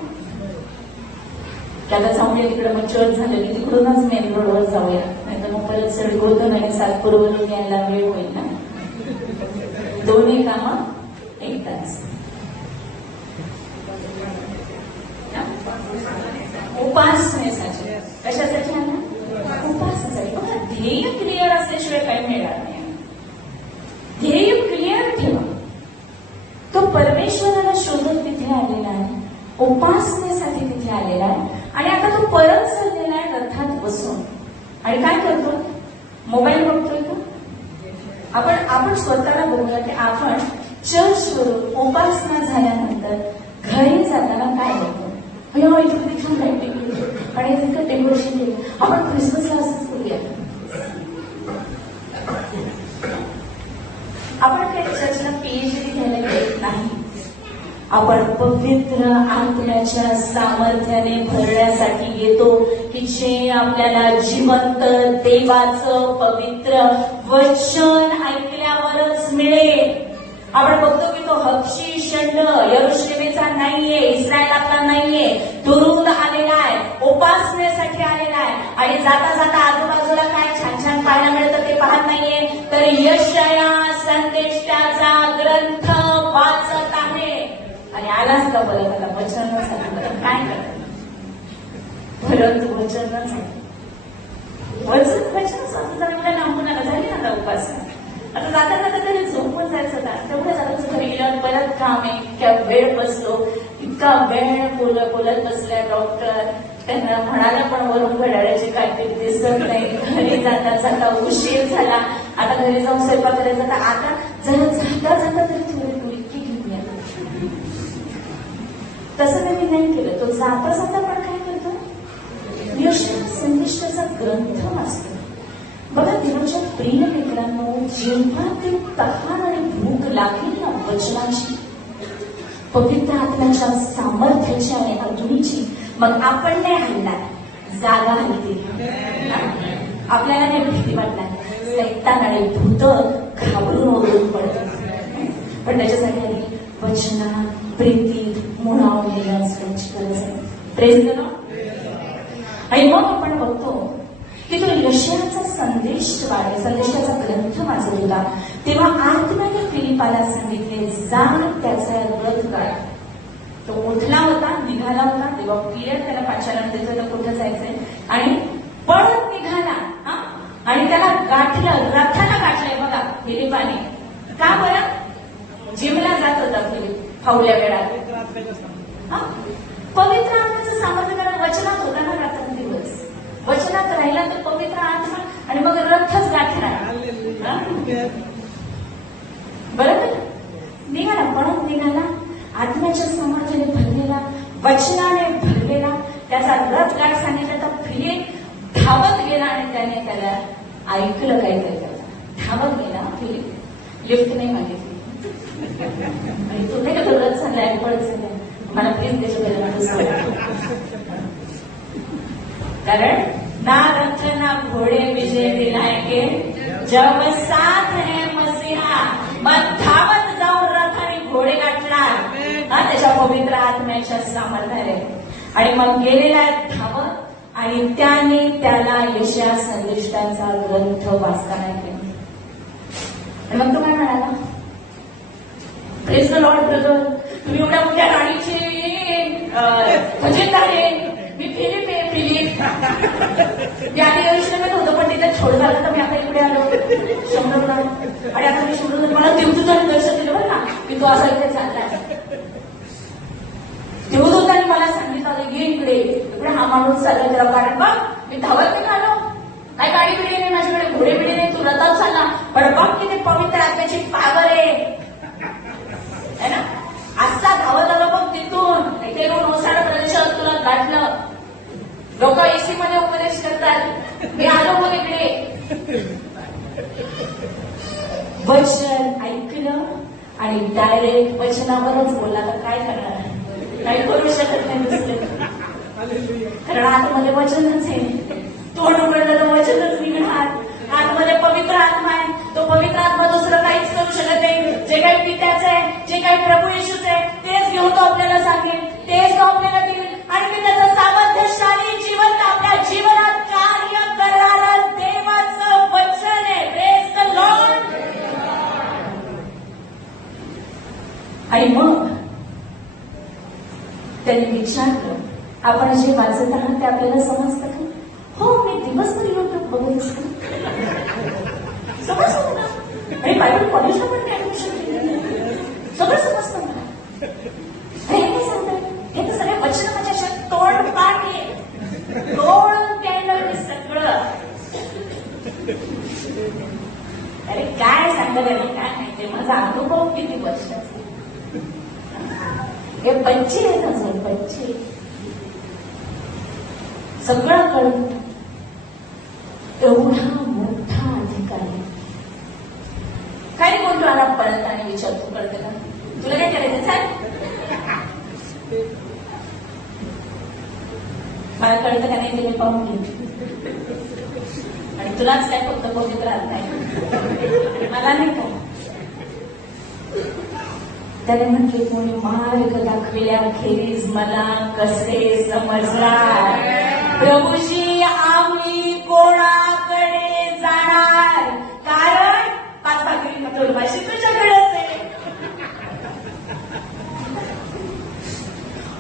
त्याला जाऊया तिकडे, मग चर्च झालं की तिकडूनच मेन रोडवर जाऊया, नाही तर मग परत सडगोदन आणि सातपूरवरून यायला वेळ होईल ना. दोन्ही कामं एकदाच. उपासनेसाठी. कशासाठी आला? उपासनेसाठी. बघा, ध्येय क्लिअर असल्याशिवाय काही मिळणार नाही. ध्येय क्लिअर ठेवा. तो परमेश्वराला शोधत तिथे आलेला आहे. उपासनेसाठी तिथे आलेला आहे आणि आता तो परत चाललेला आहे रथात बसून. आणि काय करतो? मोबाईल बघतोय का? आपण स्वतःला बघूया की आपण चर्चवरून उपासना झाल्यानंतर घरी जाताना काय बघतो? अय्यो इथे किती छान लाईटिंग केली आणि इतकं डेकोरेशन केलं. आपण ख्रिसमसला असंच करूया. आपण काही चर्चला पीएचडी घ्यायला येत नाही. आपण पवित्र आत्म्याच्या सामर्थ्याने भरण्यासाठी येतो की जे आपल्याला जिवंत देवाचं पवित्र वचन ऐकल्यावरच मिळेल. आपण बघतो की तो हबशी षंड यरुशलेमेचा नाहीये, इस्रायलातला नाहीये, दुरून आलेला आहे, उपासनेसाठी आलेला आहे. आणि जाता जाता आजूबाजूला काय छान छान पाहायला मिळतं ते पाहत नाहीये, तर यशाया संदेष्टाचा ग्रंथ वाचत आहे. आणि आलाच का बरं त्याला वचनच काय करत? परंतु वचनच वचन लांबून आला झाली ना उपासना. आता जाताना तर तरी झोपून जायचं का? तेवढं झालं घरी गेल्यावर परत काम आहे. इतक्या वेळ बसलो, इतका वेळ बोलत बसल्या. डॉक्टर त्यांना म्हणाला पण वरून घड्याळाची काहीतरी दिसत नाही. घरी जाता जाता उशीर झाला. आता घरी जाऊन स्वयंपाक करायचा तर आता जरा जाता जाता तरी थोडी डुलकी घेऊया. तसं त्यांनी नाही केलं. तो जाता जाता पण काय करतो? यशाया संदेष्टाचा ग्रंथ वाचतो. बघा देवाच्या प्रिय मित्रांनो, जेव्हा ते तहान आणि भूक लागली ना वचनाची, पवित्र आत्म्याच्या सामर्थ्याची आणि अग्नीची, मग आपण नाही हलणार, जागा हलते. आपल्याला नाही भीती वाटणार. सैतान आणि भूत घाबरून ओरडून पडतात. पण त्याच्यासाठी आधी वचना प्रीतीत मुळावलेली असण्याची गरज आहे. Praise the lord. आणि मग आपण बघतो की तो यशायाचा संदेशाचा ग्रंथ वाचत होता तेव्हा आत्म्याने फिलिपाला सांगितले, जा त्याचा रथ काढ. तो उठला होता, निघाला होता. तेव्हा क्लिअर त्याला पाचारण देतो तर कुठं जायचंय आणि पळत निघाला. आणि त्याला गाठलं, रथाला गाठलंय बघा फिलिपाने. का बरं? जिमला जात होता फिलिप फावल्या वेळात. पवित्र आत्म्याचं सामर्थ्य त्याला वचनात होता ना रात्रंदिवस. वचनात राहिला तर पवित्र आत्मा आणि मग रथच गाठणार. बरोबर निघाला, पळत निघाला, आत्म्याच्या सामर्थ्याने भरलेला, वचनाने भरलेला. त्याचा रथ गाठ सांगितलं तर फिलिप धावत गेला आणि त्याने त्याला ऐकलं काय त्याला. धावत गेला फिलिप. लिफ्ट नाही मागितली. आणि तो नाही का तो रथ चाललाय, पळत चाललाय, मला प्लीज त्याच्या कारण ना रथ ना घोडे विजय दिलायके जब साथ है मसीहा. मग धावत जाऊन रथ आणि घोडे गाठणार त्याच्या पवित्र आत्म्याच्या सामर्थ्याने. आणि मग गेलेला धावत आणि त्याने त्याला यशाया संदेष्टाचा ग्रंथ वाचताना केला. आणि मग तो काय म्हणाला? प्रेज द लॉर्ड ब्रदर, तुम्ही एवढ्या मोठ्या गाडीचे भजन आहे. मी फिलिप आहे, फिलिप. मी आधी यरुशलेमात होतो पण तिथे छोड झालं तर मी आता इकडे आलो शंभर. आणि आता मी शोधून मला देवदूताने दर्शन दिलं बरं ना की तो असा इथे चाललाय. देवदूताने मला सांगितलं ये इकडे हा माणूस चालला जरा. कारण बघ मी धावत निघालो, काय गाडी बिडी नाही माझ्याकडे, घोडे बिडी नाही, तू रथात चालला. पण बघ किती पवित्र आत्म्याची पावर आहे ना. आजचा धावत आलो बघ तिथून. इथे येऊन ओसाड प्रदेशात तुला गाठलं. लोक एसी मध्ये उपदेश करतात, मी आलो मग इकडे. वचन ऐकलं आणि डायरेक्ट वचनावरच बोलला तर काय करणार? काही करू शकत नाही दुसरं. कारण आतमध्ये वचनच आहे. तोंड उघडलं तर वचनच निघणार. आतमध्ये पवित्र आत्मा आहे. तो पवित्र आत्मा दुसरं काहीच करू शकत नाही. जे काही पित्याचं आहे, जे काही प्रभू येशूच आहे तेच घेऊन तो आपल्याला सांगेल, तेच तो आपल्याला देईल. आणि मी त्याचं सामर्थ्यशाली जीवन आपल्या जीवनात कार्य करणारं देवाचं वचन आहे. Praise the lord. आणि मग त्यांनी विचारलं, आपण जे वाचत आहात ते आपल्याला समजतं का? हो, मी दिवसभर युट्यूब बघत असतो. समजतं ना. आणि बायबल कॉलेजला पण ऍडमिशन केलं, सगळं समजतं मला. हे काय सांगतात? हे तर सगळ्या अरे काय सांगत काय माहितीये, माझा अनुभव किती वर्षाचा. हे बच्चे आहेत अजून, बच्चे. सगळं कळत. एवढा मोठा अधिकारी काय बोलतो आला परत आणि विचारतो, कळतं का तुला काय करायचं सांग. मला कळतं का नाही तिने पाहून घे, आणि तुलाच काय फक्त पवित्र राहत नाही, मला नाही का. त्याने म्हटले कोणी मार्ग दाखविल्याखेरीज मला कसे समजणार. प्रभूजी आम्ही कोणाकडे जाणार, कारण पाच भाकरी भाषी तुझ्याकडेच आहे.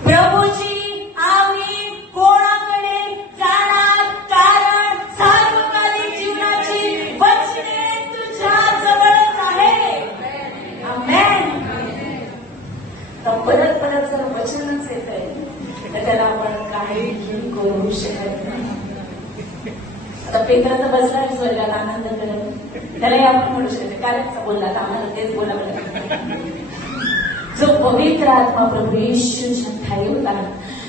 प्रभूजी आम्ही कोणाकडे जाणार, कारण सार्वकालिक जीवनाची वचने तुझ्या जवळच आहे. आमेन. तर परत परत जर वचनच येत आहे तर त्याला आपण काहीही करू शकत नाही. आता पेत्र तर बसला स्वर्गात आनंद करत, त्यालाही आपण म्हणू शकतो कालच बोलला, आम्हाला तेच बोलावं. जो पवित्र आत्मा प्रभू येशूच्या ठाई होता,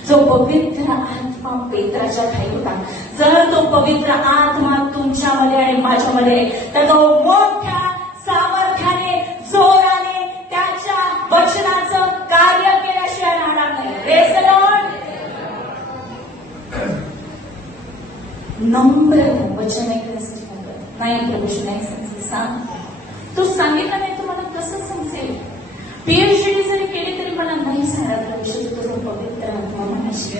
जो पवित्र आत्मा पेत्राच्या ठाई होता, जर तो पवित्र आत्मा तुमच्यामध्ये आणि माझ्यामध्ये तर तो मोठ्या सामर्थ्याने जोराने त्याच्या वचनाचं कार्य केल्याशिवाय राहणार नाही. Praise the Lord. नम्र वचन ऐकण्यासाठी नाही प्रभूशी नाही समजेल. सांग, तू सांगितलं नाही तर मला कसं समजेल. पीएचडी जरी केली तरी मला नाही सांगणार प्रभूशी तुझं पवित्र आत्मा मनाशी.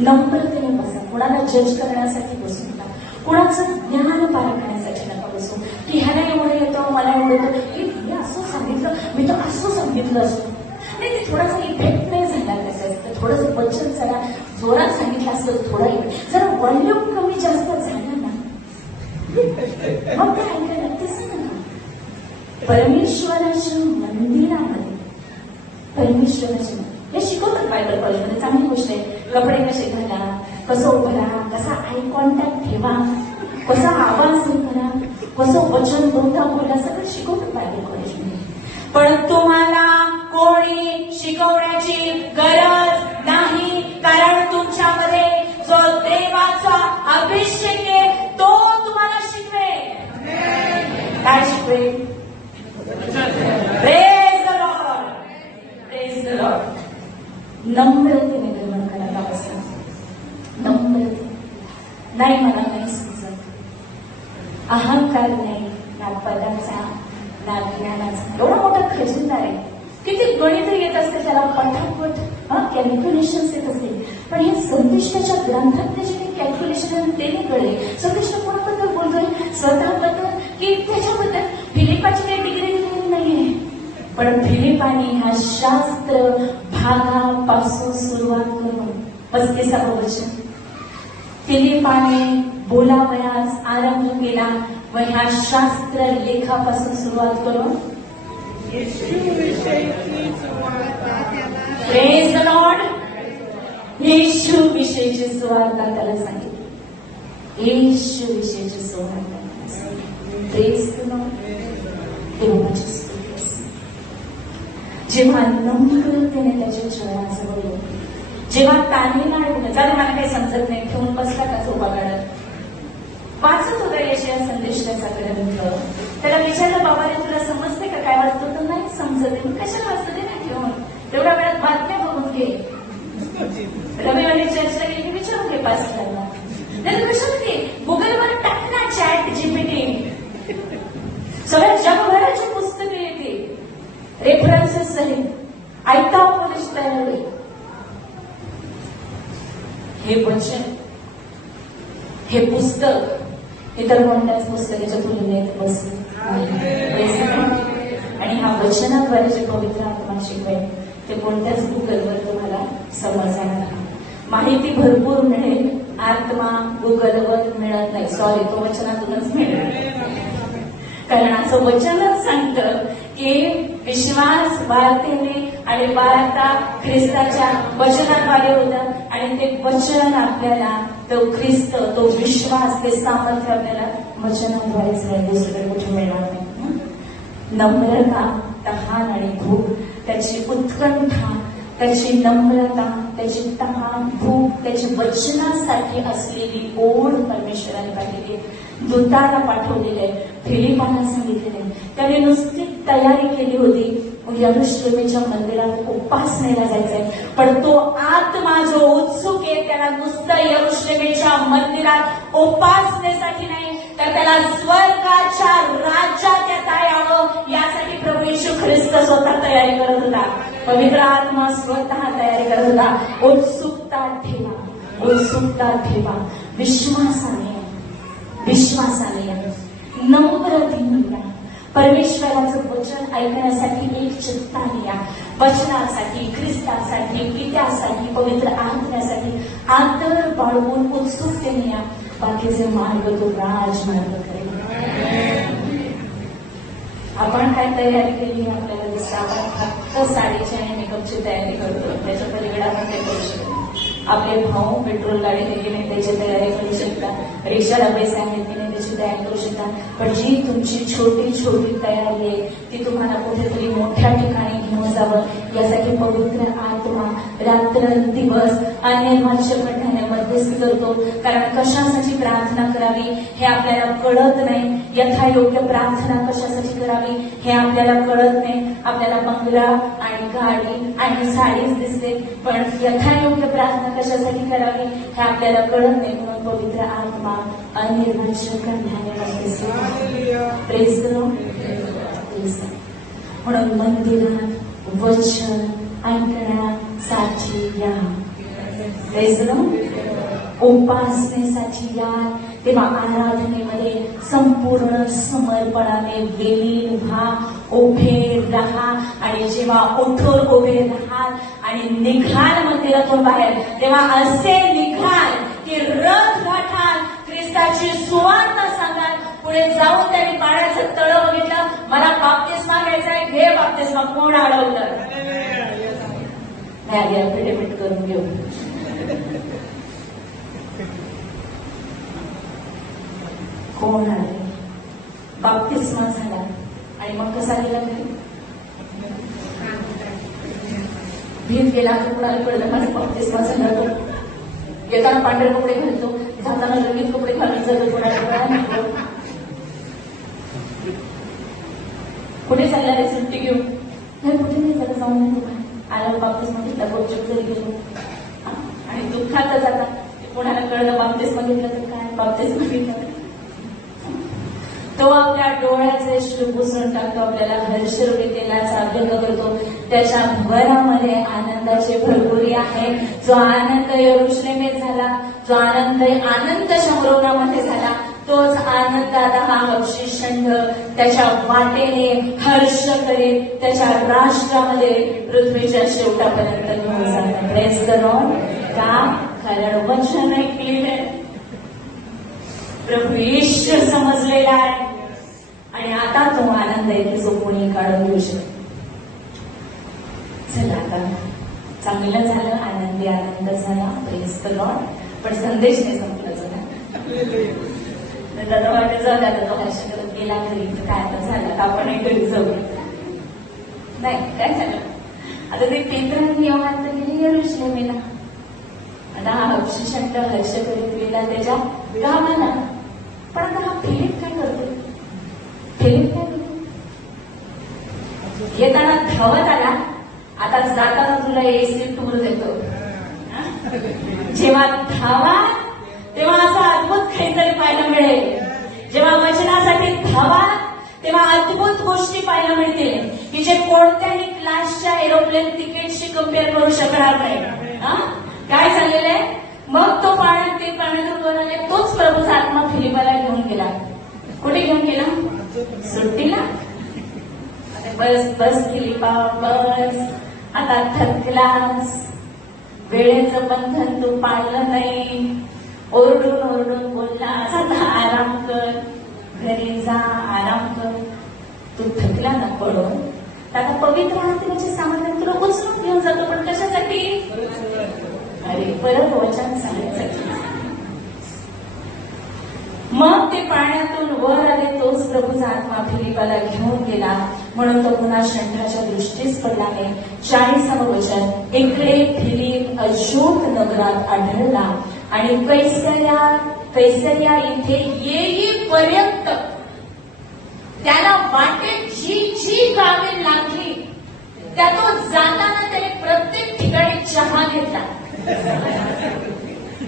नम्रतेने बसा. कोणाला जज करण्यासाठी बसू नका, कोणाचं ज्ञान पारखण्यासाठी नका बसू की ह्याला एवढं येतं मला एवढं येतं, हे असं सांगितलं मी तर असं सांगितलं असतं. नाही, ते थोडासा इफेक्ट नाही झाला त्याचा, थोडंसं वचन जरा जोरात सांगितलं असतं, थोडा जरा व्हॉल्यूम कमी जास्त झालं ना मग काय ऐकायला तसं ना. परमेश्वराच्या मंदिरामध्ये परमेश्वराच्या हे शिकवतात बायबल कॉलेजमध्ये, चांगली गोष्ट आहे. कपडे कसे घाला, कसं उभं राहा, कसा आय कॉन्टॅक्ट ठेवा, कसा आवाज करा, कसं वचन बोलता बोला, सगळं शिकवतात बायबल कॉलेजमध्ये. पण तुम्हाला कोणी शिकवण्याची गरज नाही, कारण तुमच्यामध्ये जो देवाचा अभिषेक आहे तो तुम्हाला शिकवेल. काय शिकवेल? Praise the lord. Praise the lord. नम्रतेने निर्माण करायला बसा. नम्रते नाही, मला नाही समजत. अहंकार नाही, ना पदाचा ना ज्ञानाचा. एवढा मोठा खजिनदार आहे, किती गणित येत असते त्याला, पटापट कॅल्क्युलेशन येत असते. पण हे संदेशाच्या ग्रंथात त्याचे काही कॅल्क्युलेशन ते नाही कळले. संदेश कोणाबद्दल बोलतोय? स्वतःबद्दल की त्याच्याबद्दल? फिलिपाची काही डिग्री दिलेली नाहीये, पण फिलिपानी ह्या शास्त्र भागापासून सुरुवात करून 35 वचन फिलिपाने बोलावयास आरंभ केला व ह्या शास्त्र लेखापासून सुरुवात करून प्रेज द लॉर्ड. येशू विषयीची सुवार्ता त्याला सांगितली. येशू विषयीची सुवार्ता प्रेज द लॉर्ड. देवाची स्तुती. जेव्हा नम्रतेने त्याच्या चरणाजवळ येतो, जेव्हा ताणलेला झालं मला काही समजत नाही ठेवून बसला का झोपा काढत, वाचत होता यशया संदेशाचा ग्रंथ. त्याला विचारलं बाबा रे तुला समजते का काय वाचतो? तर नाही समजते. मग कशाला वाचते नाही ठेवून, तेवढ्या वेळात बातम्या बघून घे. रविवारी चर्चा केली विचारून घे पास्टरला. नाही कशाला घे, गुगलवर टाक ना चॅट जीपीटी. सगळ्या जगभराची पुस्तकं येते रेफरन्सेस सहित, ऐकता पोलीस तयार होईल. हे वचन, हे पुस्तक इतर कोणत्याच पुस्तकाच्या तुलनेत बसले. आणि ह्या वचनाद्वारे जे पवित्र आत्मा शिकवेल ते कोणत्याच गुगलवर तुम्हाला समजणार नाही. माहिती भरपूर मिळेल, आत्मा गुगलवर मिळत नाही. सॉरी, तो वचनातूनच मिळेल. कारण असं वचनच सांगतं की विश्वास वार्तेने आणि वार्ता ख्रिस्ताच्या वचनाद्वारे होतं, आणि ते वचन आपल्याला तो ख्रिस्त, तो विश्वास, ते सामर्थ्य आपल्याला वचनाद्वारेच नाही, दुसरीकडे कुठे मिळणार नाही. नम्रता, तहान आणि भूक, त्याची उत्कंठा, त्याची नम्रता, त्याची तहान, भूक, त्याची वचनासाठी असलेली ओढ परमेश्वराने पाहिली. दूताला पाठवलेले, फिलिपांना सांगितलेले, त्याने नुसती तयारी केली होती यरूशलेमेच्या मंदिरात उपासनेला जायचंय, पण तो आत्मा जो उत्सुक आहे त्याला नुसतं यरूशलेमेच्या मंदिरात उपासनेसाठी नाही, तर त्याला स्वर्गाच्या राज्यात येता यावं यासाठी प्रभू येशू ख्रिस्त स्वतः तयारी करत होता. पवित्र आत्मा स्वतः तयारी करत होता. उत्सुकता ठेवा, उत्सुकता ठेवा, विश्वासाने नम्रतेने या. परमेश्वराचं वचन ऐकण्यासाठी एक चित्ताने या. वचनासाठी, ख्रिस्तासाठी, पित्यासाठी, पवित्र आत्म्यासाठी आदर बाळगून उत्सुकतेने या. बाकीचे मार्ग तो राजमार्ग करेल. आपण काय तयारी केली आपल्याला दिसतं. आपण फक्त साडीची आणि मेकअपची तयारी करतो, त्याच्या पलीकडे आपण ते करू शकतो. आपले भाऊ पेट्रोल गाडी गेली त्याची तयारी करू शकता, रिक्षाला पैसे आहेत की नाही त्याची तयारी करू शकता, पण जी तुमची छोटी छोटी तयारी आहे ती तुम्हाला कुठेतरी मोठ्या ठिकाणी घेऊन जावं यासाठी पवित्र आत्मा रात्र दिवस अन्य भाष्य पठणाने मध्यस्थी करतो. कारण कशासाठी प्रार्थना करावी हे आपल्याला कळत नाही. यथायोग्य प्रार्थना कशासाठी करावी हे आपल्याला कळत नाही. आपल्याला बंगला आणि गाडी आणि साडीच दिसते, पण यथायोग्य प्रार्थना कशासाठी करावी हे आपल्याला कळत नाही. म्हणून पवित्र आत्मा अनिर्भाष्य करण्याने मध्यस्थी प्रेस करो. म्हणून मंदिरात वचन ऐकण्यासाठी या. प्रेस करो. उपासनेसाठी या. तेव्हा आराधनेमध्ये संपूर्ण समर्पणाने विलीन व्हा, उभे राहा. आणि जेव्हा उठून उभे राहाल आणि निघाल मंदिरातून बाहेर, तेव्हा असे निघाल की रथ गाठाल, ख्रिस्ताची सुवार्ता सांगाल. पुढे जाऊन त्यांनी पाण्याचं तळ बघितलं, मला बाप्तिस्मा घ्यायचाय, घे बाप्तिस्मा. कोण अडवलं नाही, अफिडेव्हिट करून घेऊ. कोण आले, बाप्तिस्मा झाला आणि मग कसा गेला घरी? भीत गेला. कुणाला कळलं माझा बाप्तिस्मा झाला तर? येताना पांढरे कपडे घालतो, जाताना रंगीत कपडे घालून जातो. कोणाला कुठे चालला रे सुट्टी घेऊन? नाही कुठे नाही जाता, जाऊन नाही आला बाप्तिस्मा घेतला, गोपचूप जरी गेलो आणि दुःखात जाता. कोणाला कळलं बाप्तिस्मा घेतला तर काय, बाप्तिस्मा घेतला तो आपल्या डोळ्याचे श्रू पुसून टाकतो, आपल्याला हर्षरूपी तेलाचा अभ्यंग करतो. त्याच्या भरामध्ये आनंदाची भरपुरी आहे. जो आनंद यरूशलेमेत झाला, जो आनंद शमरोनामध्ये झाला, तोच आनंद आता हा बक्षिषंड त्याच्या वाटेने हर्ष करेल, त्याच्या राष्ट्रामध्ये पृथ्वीच्या शेवटापर्यंत घेऊन जाणार. प्रेस करो. का? कारण वचन ऐकलेले, प्रभू ईश्वर समजलेला आहे आणि आता तो आनंद आहे की जो कोणी काढून घेऊ शकतो. चला आता चांगलं झालं, आनंदी आनंद झाला. Praise the Lord. पण संदेश नाही संपला झाला. दादा वाटत जाऊ द्या, तो हर्ष करत गेला घरी, तर काय आता झालं, आपणही घरी जाऊ नाही. काय झालं आता ते पेत्रांनी येऊन गेली यरूशलेमेला. आता हा बक्षिषंड हर्ष करीत गेला त्याच्या गावाला. पण आता हा फिलिप काय करतो? येताना धावत आला, आता जाताना तुला एसी टूर देतो. जेव्हा धावा तेव्हा असं अद्भुत काहीतरी पाहायला मिळेल. जेव्हा वचनासाठी धावा तेव्हा अद्भुत गोष्टी पाहायला मिळतील की जे कोणत्याही क्लासच्या एरोप्लेन तिकीटशी कम्पेअर करू शकणार नाही. काय झालेलं आहे? मग तो पाण्यातून वर आले, तोच प्रभूचा आत्मा फिलिपाला घेऊन गेला. कुठे घेऊन गेला? सुट्टीला. बस फिलिपा बस. आता थकलास, वेळेचं बंधन तू पाळलं नाही, ओरडून बोललास, आता आराम कर, घरी जा, आराम कर. तू थकला ना पडून, आता पवित्र आत्म्याचे सामर्थ्य तुला उचलून घेऊन जातो. पण कशासाठी? अरे परत वचन सांगण्यासाठी. मग ते पाण्यातून वर आले. तोच प्रभूचा आत्मा फिलिपाला घेऊन गेला, म्हणून तो पुन्हा शंखाच्या दृष्टीस पडला नाही. 40 वचन. इकडे फिलिप अजोत नगरात आढळला आणि कैसरिया इथे येईपर्यंत त्याला वाटेत जी जी गावे लागली त्यातून जाताना त्याने प्रत्येक ठिकाणी चहा घेतला.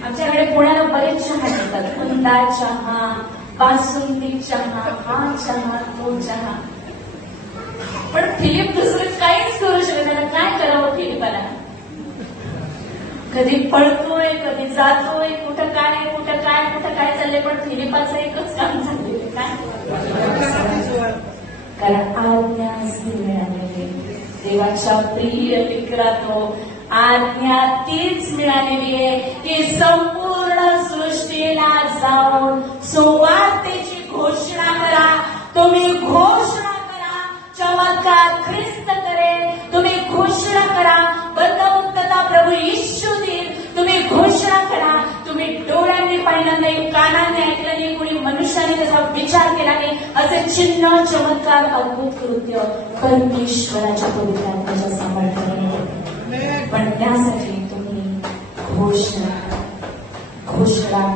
आमच्याकडे पुण्याला बरेच चहा घेतात. कुंदा चहा, बासुंदी चहा, हा चहा, तो चहा. पण फिलिप दुसरं काहीच करू शकत. त्याला काय करावं फिलिपाला? कधी पळतोय, कधी जातोय, कुठं काय चाललंय. पण फिलिपाचं एकच काम झालेलं काय? कारण आज्ञाच मिळालेली. देवाच्या प्रिय लेकरांनो, आज्ञा तीच मिळालेली आहे की संपूर्ण सृष्टीला जाऊन सुवार्तेची घोषणा करा. तुम्ही घोषणा करा, चमत्कार ख्रिस्त करेल. तुम्ही घोषणा करा, बंधमुक्तता प्रभू येशू देईल. तुम्ही घोषणा करा. तुम्ही डोळ्यांनी पाहिलं नाही, कानाने ऐकलं नाही, कोणी मनुष्याने त्याचा विचार केला नाही, असे चिन्ह, चमत्कार, अद्भुत कृत्य परमेश्वराच्या पवित्र आत्म्याच्या सामर्थ्याने होते. पण त्यासाठी तुम्ही घोषणा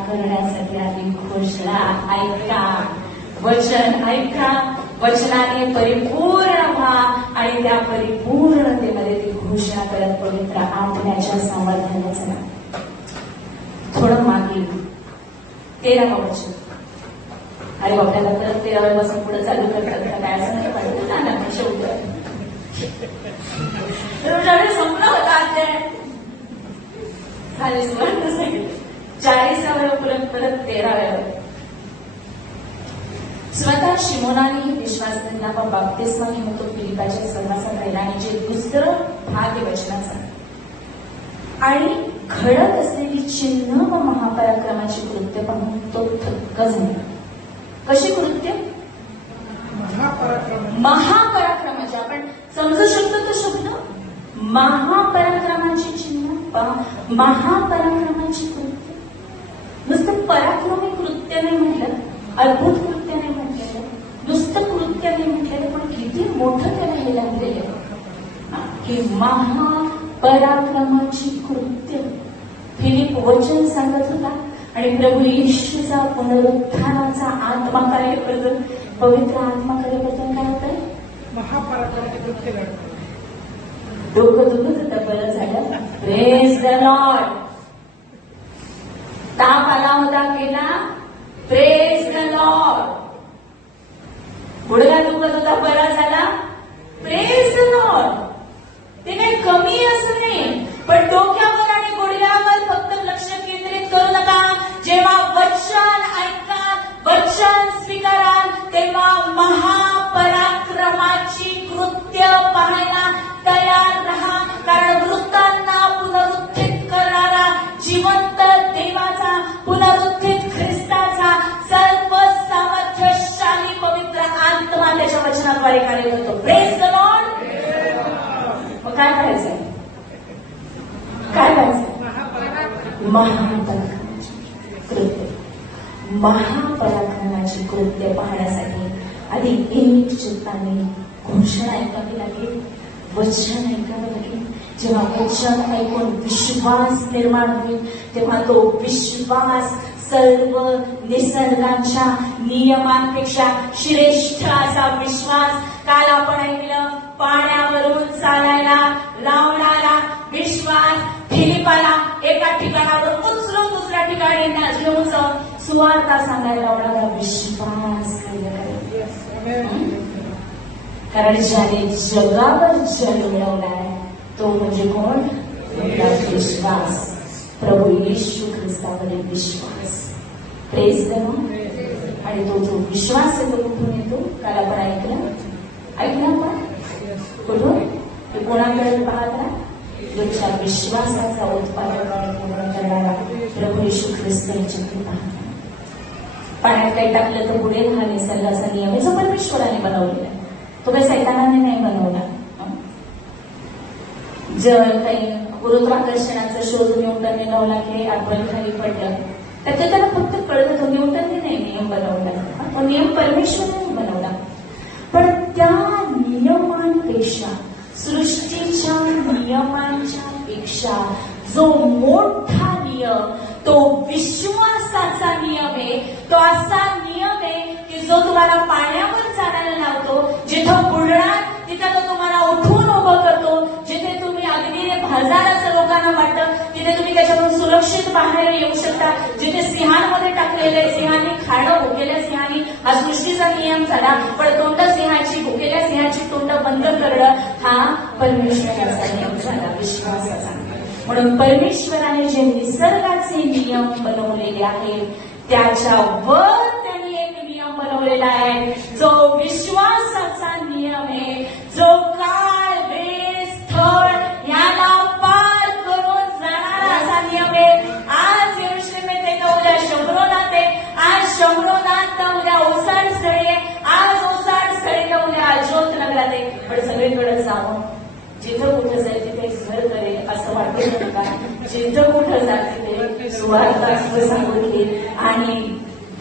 करण्यासाठी आधी घोषणा ऐका, वचन ऐका, वचनाने परिपूर्ण व्हा आणि त्या परिपूर्णतेमध्ये ती घोषणा करत पवित्र आत्म्याच्या सामर्थ्याने चला. थोडं मागे 13 वचन. अरे बाबा, परत 13 पासून पुढे चालू करतात काय असं नाही पाहिजे. शेवटी संपला होता अध्याय. 40 परत 13. स्वतः शिमोनानेही विश्वास धरला, पण बाप्तिस्मा घेऊन तो फिलिपाच्या सहवासात राहिला. आणि जे दुसरं भाग आहे वचनाचा, आणि घडत असलेली चिन्ह व महापराक्रमाची कृत्य पाहून तो थक्क झाला. कशी कृत्य? महापराक्रमाची. आपण समजू शकतो तो शब्द, महापराक्रमाची चिन्ह, महापराक्रमाची कृत्य. नुसतं पराक्रमी कृत्य नाही म्हटलं, अद्भुत कृत्य नाही म्हटलेलं, नुसतं कृत्य नाही म्हटलेलं, पण किती मोठं त्याला हे लागलेलं की महापराक्रमाची कृत्य. फिलिप वचन सांगत होता आणि प्रभू येशूचा पुनरुत्थानाचा आत्मा कार्यकर्ता, पवित्र आत्मा कार्यकर्ता काय होतंय? महापराक्रमाची कृत्य घडतात. डोकं दुखत होतं, बरं झालं. Praise the Lord. ताप आला होता, केला प्रेज द लॉर्ड. गुडघा दुखत होता, बरा झाला, प्रेज द लॉर्ड. ते काही कमी असं नाही, पण डोक्यावर आणि गुडघ्यावर फक्त लक्ष केंद्रित करू नका. जेव्हा वचन ऐकाल, वचन स्वीकाराल, तेव्हा महापराक्रमाची कृत्य पाहायला तयार रहा. कारण मृतांना पुनरुत्थित करणारा जिवंत देवाचा, पुनरुत्थित ख्रिस्ताचा सर्व सामर्थ्यशाली पवित्र आत्मा त्याच्या वचनाद्वारे कार्य करतो. Praise the Lord. मग काय करायचं? महापराक्रमाची कृत्य. महापराक्रमाची कृत्य पाहण्यासाठी आधी एक चित्ताने घोषणा ऐकावी लागेल, वचन ऐकावं लागेल. जेव्हा वचन ऐकून विश्वास निर्माण होईल, तेव्हा तो विश्वास सर्व निसर्गाच्या नियमांपेक्षा श्रेष्ठ असा विश्वास. काल आपण ऐकलं, पाण्यावरून चालायला लावणारा विश्वास. फिलिपाला एका ठिकाणावर उचलून दुसऱ्या ठिकाणी घेऊन जाऊन सुवार्ता सांगायला लावणारा विश्वास. कारण ज्याने जगावर जग मिळवलाय तो म्हणजे कोण? विश्वास. प्रभू येशू ख्रिस्तावरील विश्वास. Praise the lord. आणि तो जो विश्वास आहे तो कुठून येतो? काल आपण ऐकलं आपण कुठून? तो कोणाकडे पाहत राहा? तुमच्या विश्वासाचा उत्पादन आणि पूर्ण करणारा प्रभू येशू ख्रिस्त यांच्याकडे पाहत. पाण्यात काही टाकलं तर बुडेल हा निसर्गाचा नियम आहे, जो परमेश्वराने बनवलेला आहे. तो काही सैतानाने नाही बनवला. जर काही गुरुत्वाकर्षणाचा शोध न्यूटनने लावला की ऍपल खाली पडलं तर ते त्याला फक्त कळत होतं. न्यूटनने नाही नियम बनवला, तो नियम परमेश्वराने बनवला. पण त्या नियमांपेक्षा, सृष्टीच्या नियमांच्या पेक्षा जो मोठा नियम, तो विश्वासाचा नियम आहे. तो असा नियम आहे की जो तुम्हाला पाण्यावर चालायला लावतो. जिथं बुडणार तिथं तो तुम्हाला उठून उभं करतो. जिथे तुम्ही अगदी हजाराचं लोकांना वाटतं तिथे तुम्ही त्याच्यातून सुरक्षित बाहेर येऊ शकता. जिथे सिंहांमध्ये टाकलेले, सिंहांनी खाणं, भुकेल्या सिंहांनी, हा सृष्टीचा नियम झाला. पण तोंड सिंहाची, भुकेल्या सिंहाची तोंड बंद करणं हा परमेश्वराचा नियम झाला, विश्वासाचा. म्हणून परमेश्वराने जे निसर्गाचे नियम बनवलेले आहेत त्याच्यावर त्यांनी एक नियम बनवलेला आहे जो विश्वासाचा नियम आहे, जो काळ, वेळ, स्थळ याला पार करून जाणारा असा नियम आहे. आज यरूशलेम येते का उद्या शंभरोनात आहे, आज शंभरोनात का उद्या ओसाड स्थळी आहे, आज ओसाड स्थळी का उद्या ज्योत नगरात आहे. पण सगळीकडे जाऊन जिथं कुठं जाईल तिथे घर करेल असं वाटत नका. जिथं कुठं जात तिथे सुवार्थ सांगून घेईल आणि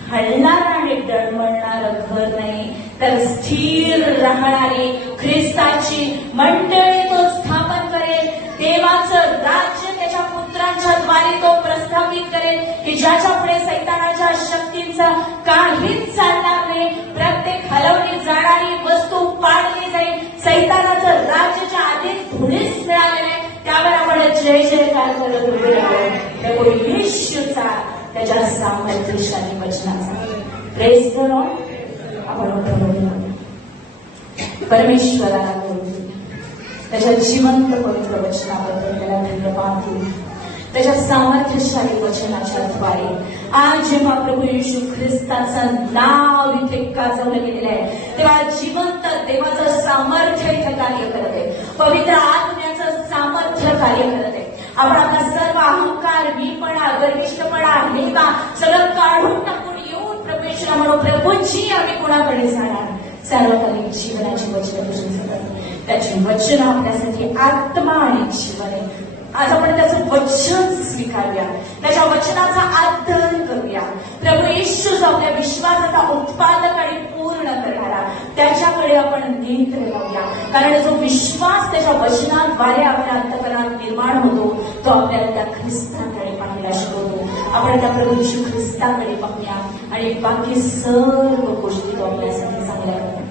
हलणार आणि डळमळणारं घर नाही, तर स्थिर राहणारी ख्रिस्ताची मंडळी तो स्थापन करेल. देवाचं राज्य त्याच्या पुत्रांच्या द्वारे तो प्रस्थापित करेल की ज्याच्या पुढे सैतानाच्या शक्तींचा काहीच चालणार नाही. प्रत्येक हलवली जाणारी वस्तू पाडली जाईल. सैतानाचं राज्याच्या आधीच धुळीस मिळालेलं आहे. त्यावर आपण जय जयकार करत उभे राहू. प्रभू येशूचा, त्याच्या सामर्थ्यशाली वचनाचा प्रेज द लॉर्ड. आपण उठवून परमेश्वराला करू, त्याच्या जिवंत पवित्र वचनाबद्दल त्याला धन्यवाद देऊ. त्याच्या सामर्थ्यशाली वचनाच्या द्वारे आज जेव्हा प्रभू येशू ख्रिस्ताचं नाव इथे गाजवलं गेलेलं आहे तेव्हा जिवंत देवाचं सामर्थ्य इथे कार्य करत आहे. पवित्र आत्म्याचं सामर्थ्य कार्य करत आहे. आपण आपला सर्व अहंकार, मीपणा, गर्विष्ठपणा, हेवा सगळं काढून टाकून येऊन प्रभूला म्हणू, प्रभूंची आम्ही कोणाकडे जाणार. सार्वकालिक जीवनाची वचनं तुझी सगळं, त्याची वचनं आपल्यासाठी आत्मा आणि जीवन आहे. आज आपण त्याचं वचन स्वीकारूया, त्याच्या वचनाचा आदर करूया. प्रभू येशू जो आपल्या विश्वासाचा उत्पादक आणि पूर्ण करणारा, त्याच्याकडे आपण नेत्र लावूया. कारण जो विश्वास त्याच्या वचनाद्वारे आपल्या अंतःकरणात निर्माण होतो तो आपल्याला त्या ख्रिस्ताकडे पाहायला शिकवतो. आपण त्या प्रभू येशू ख्रिस्ताकडे पाहूया आणि बाकी सर्व गोष्टी तो आपल्यासाठी चांगल्या करतो.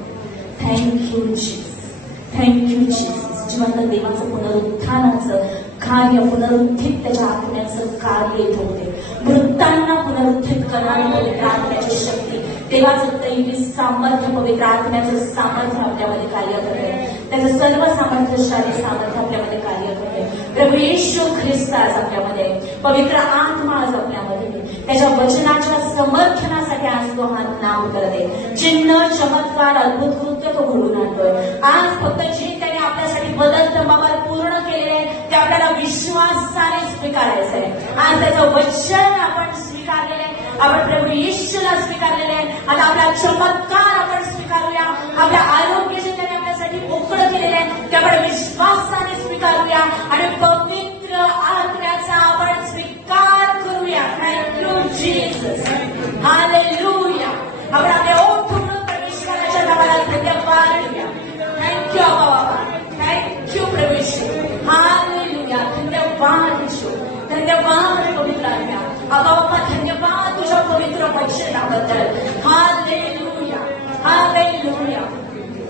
Thank you Jesus, thank you Jesus. जिवंत देवाचं पुनरुत्थानाचं कार्य, पुनरुत्थित त्याच्या आत्म्याचं कार्य येत होते. मृतांना पुनरुत्थित करणारी पवित्र आत्म्याची शक्ती, देवाचं दैवी सामर्थ्य, पवित्र आत्म्याचं सामर्थ्य आपल्यामध्ये कार्य करते. त्याचं सर्व सामर्थ्यशाली सामर्थ्य आपल्यामध्ये कार्य करते. प्रभू येशू ख्रिस्त आज आपल्यामध्ये, पवित्र आत्मा आज आपल्यामध्ये, त्याच्या वचनाच्या समर्थनासाठी आज तो हा नाम करते. चिन्ह, चमत्कार, अद्भुत कृत्य तो घडून आणतोय. आज फक्त जे त्याने आपल्यासाठी बदल स्तंभावर पूर्ण केलेले आहे ते आपल्याला विश्वासाने स्वीकारायचं आहे. आज त्याचं वचन आपण स्वीकारलेलं आहे, आपण प्रभू येशूला स्वीकारलेलं आहे. आता आपला चमत्कार आपण स्वीकारूया. आपल्या आरोग्य जे त्याने आपल्यासाठी मोकळं केलेलं आहे ते आपण विश्वासाने स्वीकारूया आणि पवित्र आत्म्याचा आपण स्वीकार करूया. Thank you Jesus, hallelujah. आपण आपल्या ओठ उघडून परमेश्वराच्या नावाला धन्यवाद देऊया. थँक्यू बाबा, थँक्यू प्रभू येशू, हालेलुया. धन्यवाद येशू, धन्यवाद पवित्र आत्म्या. बाबा धन्यवाद तुझ्या पवित्र वचनाबद्दल. Hallelujah, hallelujah.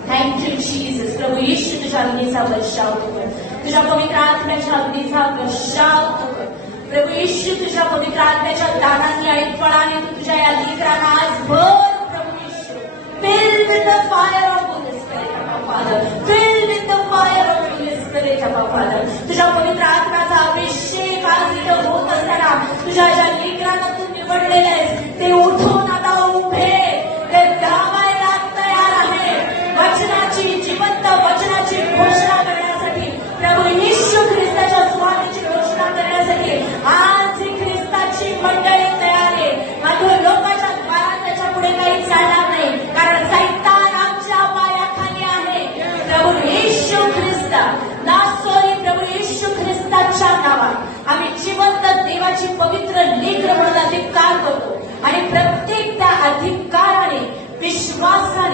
Thank you Jesus. प्रभू येशू तुझ्या अग्नीचा वर्षाव कर, तुझ्या पवित्र आत्म्याच्या अग्नीचा वर्षाव कर. प्रभू येशू तुझ्या पवित्र आत्म्याच्या दानांनी आणि फळाने तू तुझ्या या लेकरांना आज भर. प्रभू येशू, filled with the fire of Holy Spirit, our Father. Filled with the fire of Holy Spirit, our Father. तुझ्या पवित्र आत्म्याचा अभिषेक आज इथं होत असताना तुझ्या ज्या लेकरांना तू निवडलेले आहेस ते उठून आता उभे, ते धावायला तयार आहे. वचनाची, जिवंत वचनाची घोषणा करण्यासाठी, प्रभू येशू ख्रिस्ताच्या स्वामीची घोषणा करण्यासाठी आज ही ख्रिस्ताची मंडळी तयार आहे. मात्र लोकांच्या द्वारात त्याच्या पुढे काही चालणार नाही, कारण सैतान आमच्या पायाखाली आहे. प्रभू येशू ख्रिस्त नासोरी, प्रभू येशू ख्रिस्ताच्या नावात आम्ही जिवंत देवाची पवित्र लेकरं म्हणून अधिकार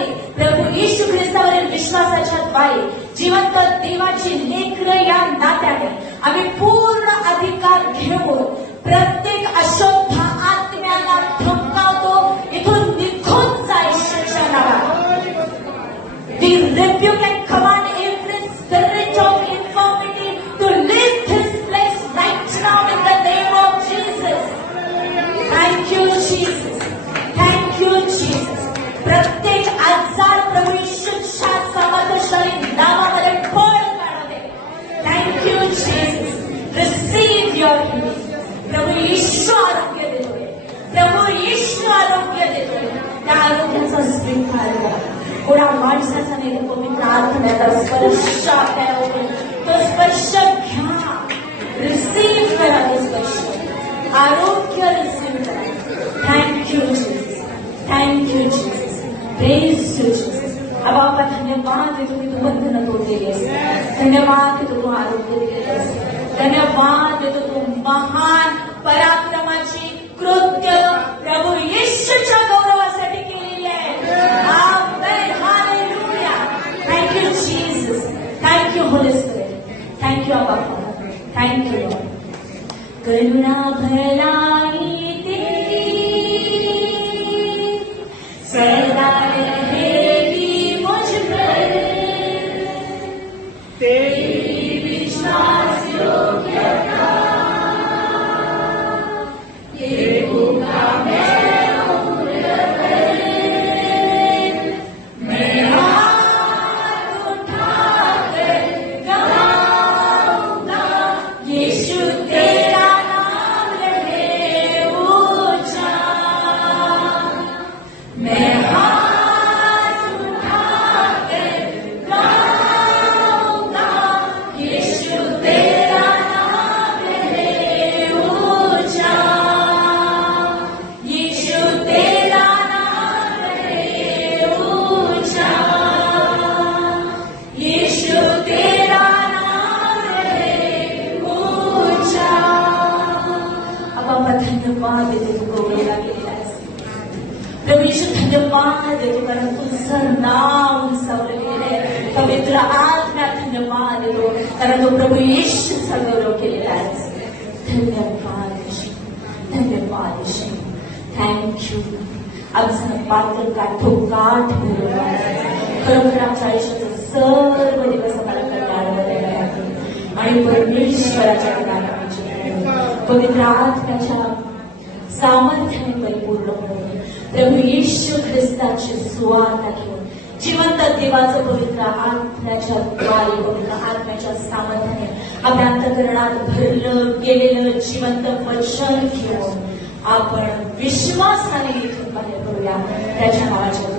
विश्वासाने प्रभू येशू ख्रिस्तावरील विश्वासाच्या द्वारे जिवंत देवाची लेकरं या नात्याने आम्ही पूर्ण अधिकार घेऊन प्रत्येक अशुद्ध आत्म्याला धमकावतो, इथून निघून जा येशूच्या नावात. We rebuke and command every spirit of infirmity to leave this place right now in the name of Jesus. Thank you, Jesus. Thank you, Jesus. प्रत्येक आजार प्रभू येशूच्या सामर्थ्यशाली नावामध्ये पळ काढते. Thank you, Jesus. Receive your healing. प्रभू येशू आरोग्य देतोय. प्रभू येशू आरोग्य देतोय. त्या आरोग्याचा स्वीकार करा. कोणा माणसाचा नाही, पवित्र आत्म्याचा स्पर्श आपल्याला तो स्पर्श घ्या. रिसीव्ह करा तो स्पर्श. आरोग्य रिसीव्ह करा. Thank you Jesus. Thank you Jesus. Praise you Jesus. अब आपका धन्यवाद है, तुम्ही तू बंधन तोडलेली. धन्यवाद है, तू आरोग्य दिलेस. धन्यवाद है, तू महान पराक्रमाची कृत्य प्रभू येशूच्या गौरवासाठी केलेली आहे. Amen. Hallelujah. Thank you Jesus. Thank you holy spirit. Thank you abba father. Thank you lord. करुणा भलाई तेरी सदा रहेगी मुझ पर. तेरी विश्वास योग्यता ये भूखा मैं उम्र भर. मैं हाथ उठाकर गाऊंगा, यीशु तेरा नाम रहे ऊंचा. मैं हाथ उठाकर गाऊंगा, यीशु तेरा नाम रहे ऊंचा. यीशु तेरा नाम रहे ऊंचा. यीशु तेरा नाम रहे ऊंचा. अब आपण धन्यवाद देतो, तुझं गौरवला गेलेला आहे. प्रभू येशू धन्यवाद देतो, कारण तुझं नाव उंचावलं गेलंय. पवित्र आत्म्या धन्यवाद देतो, कारण तो प्रभू येशूचा गौरव केलेला आहे. धन्यवाद येशू. धन्यवाद येशू. थँक्यू. आमचा पात्र गाठो गाठ मिळवला. खरोखर आमच्या आयुष्याचं सर्व दिवस आम्हाला कल्याणमध्ये आहे आणि परमेश्वराच्या ज्ञानाची पवित्र आत्म्याच्या सामर्थ्याने परिपूर्ण होऊन प्रभू येशू ख्रिस्ताची सुवार्ता घेऊन जिवंत देवाचं पवित्र आत्म्याच्या द्वारे पवित्र आत्म्याच्या सामर्थ्याने आपल्या अंतःकरणात भरलं गेलेलं जिवंत वचन घेऊन आपण विश्वासाने इथून बाहेर पडूया. त्याच्या नावाच्या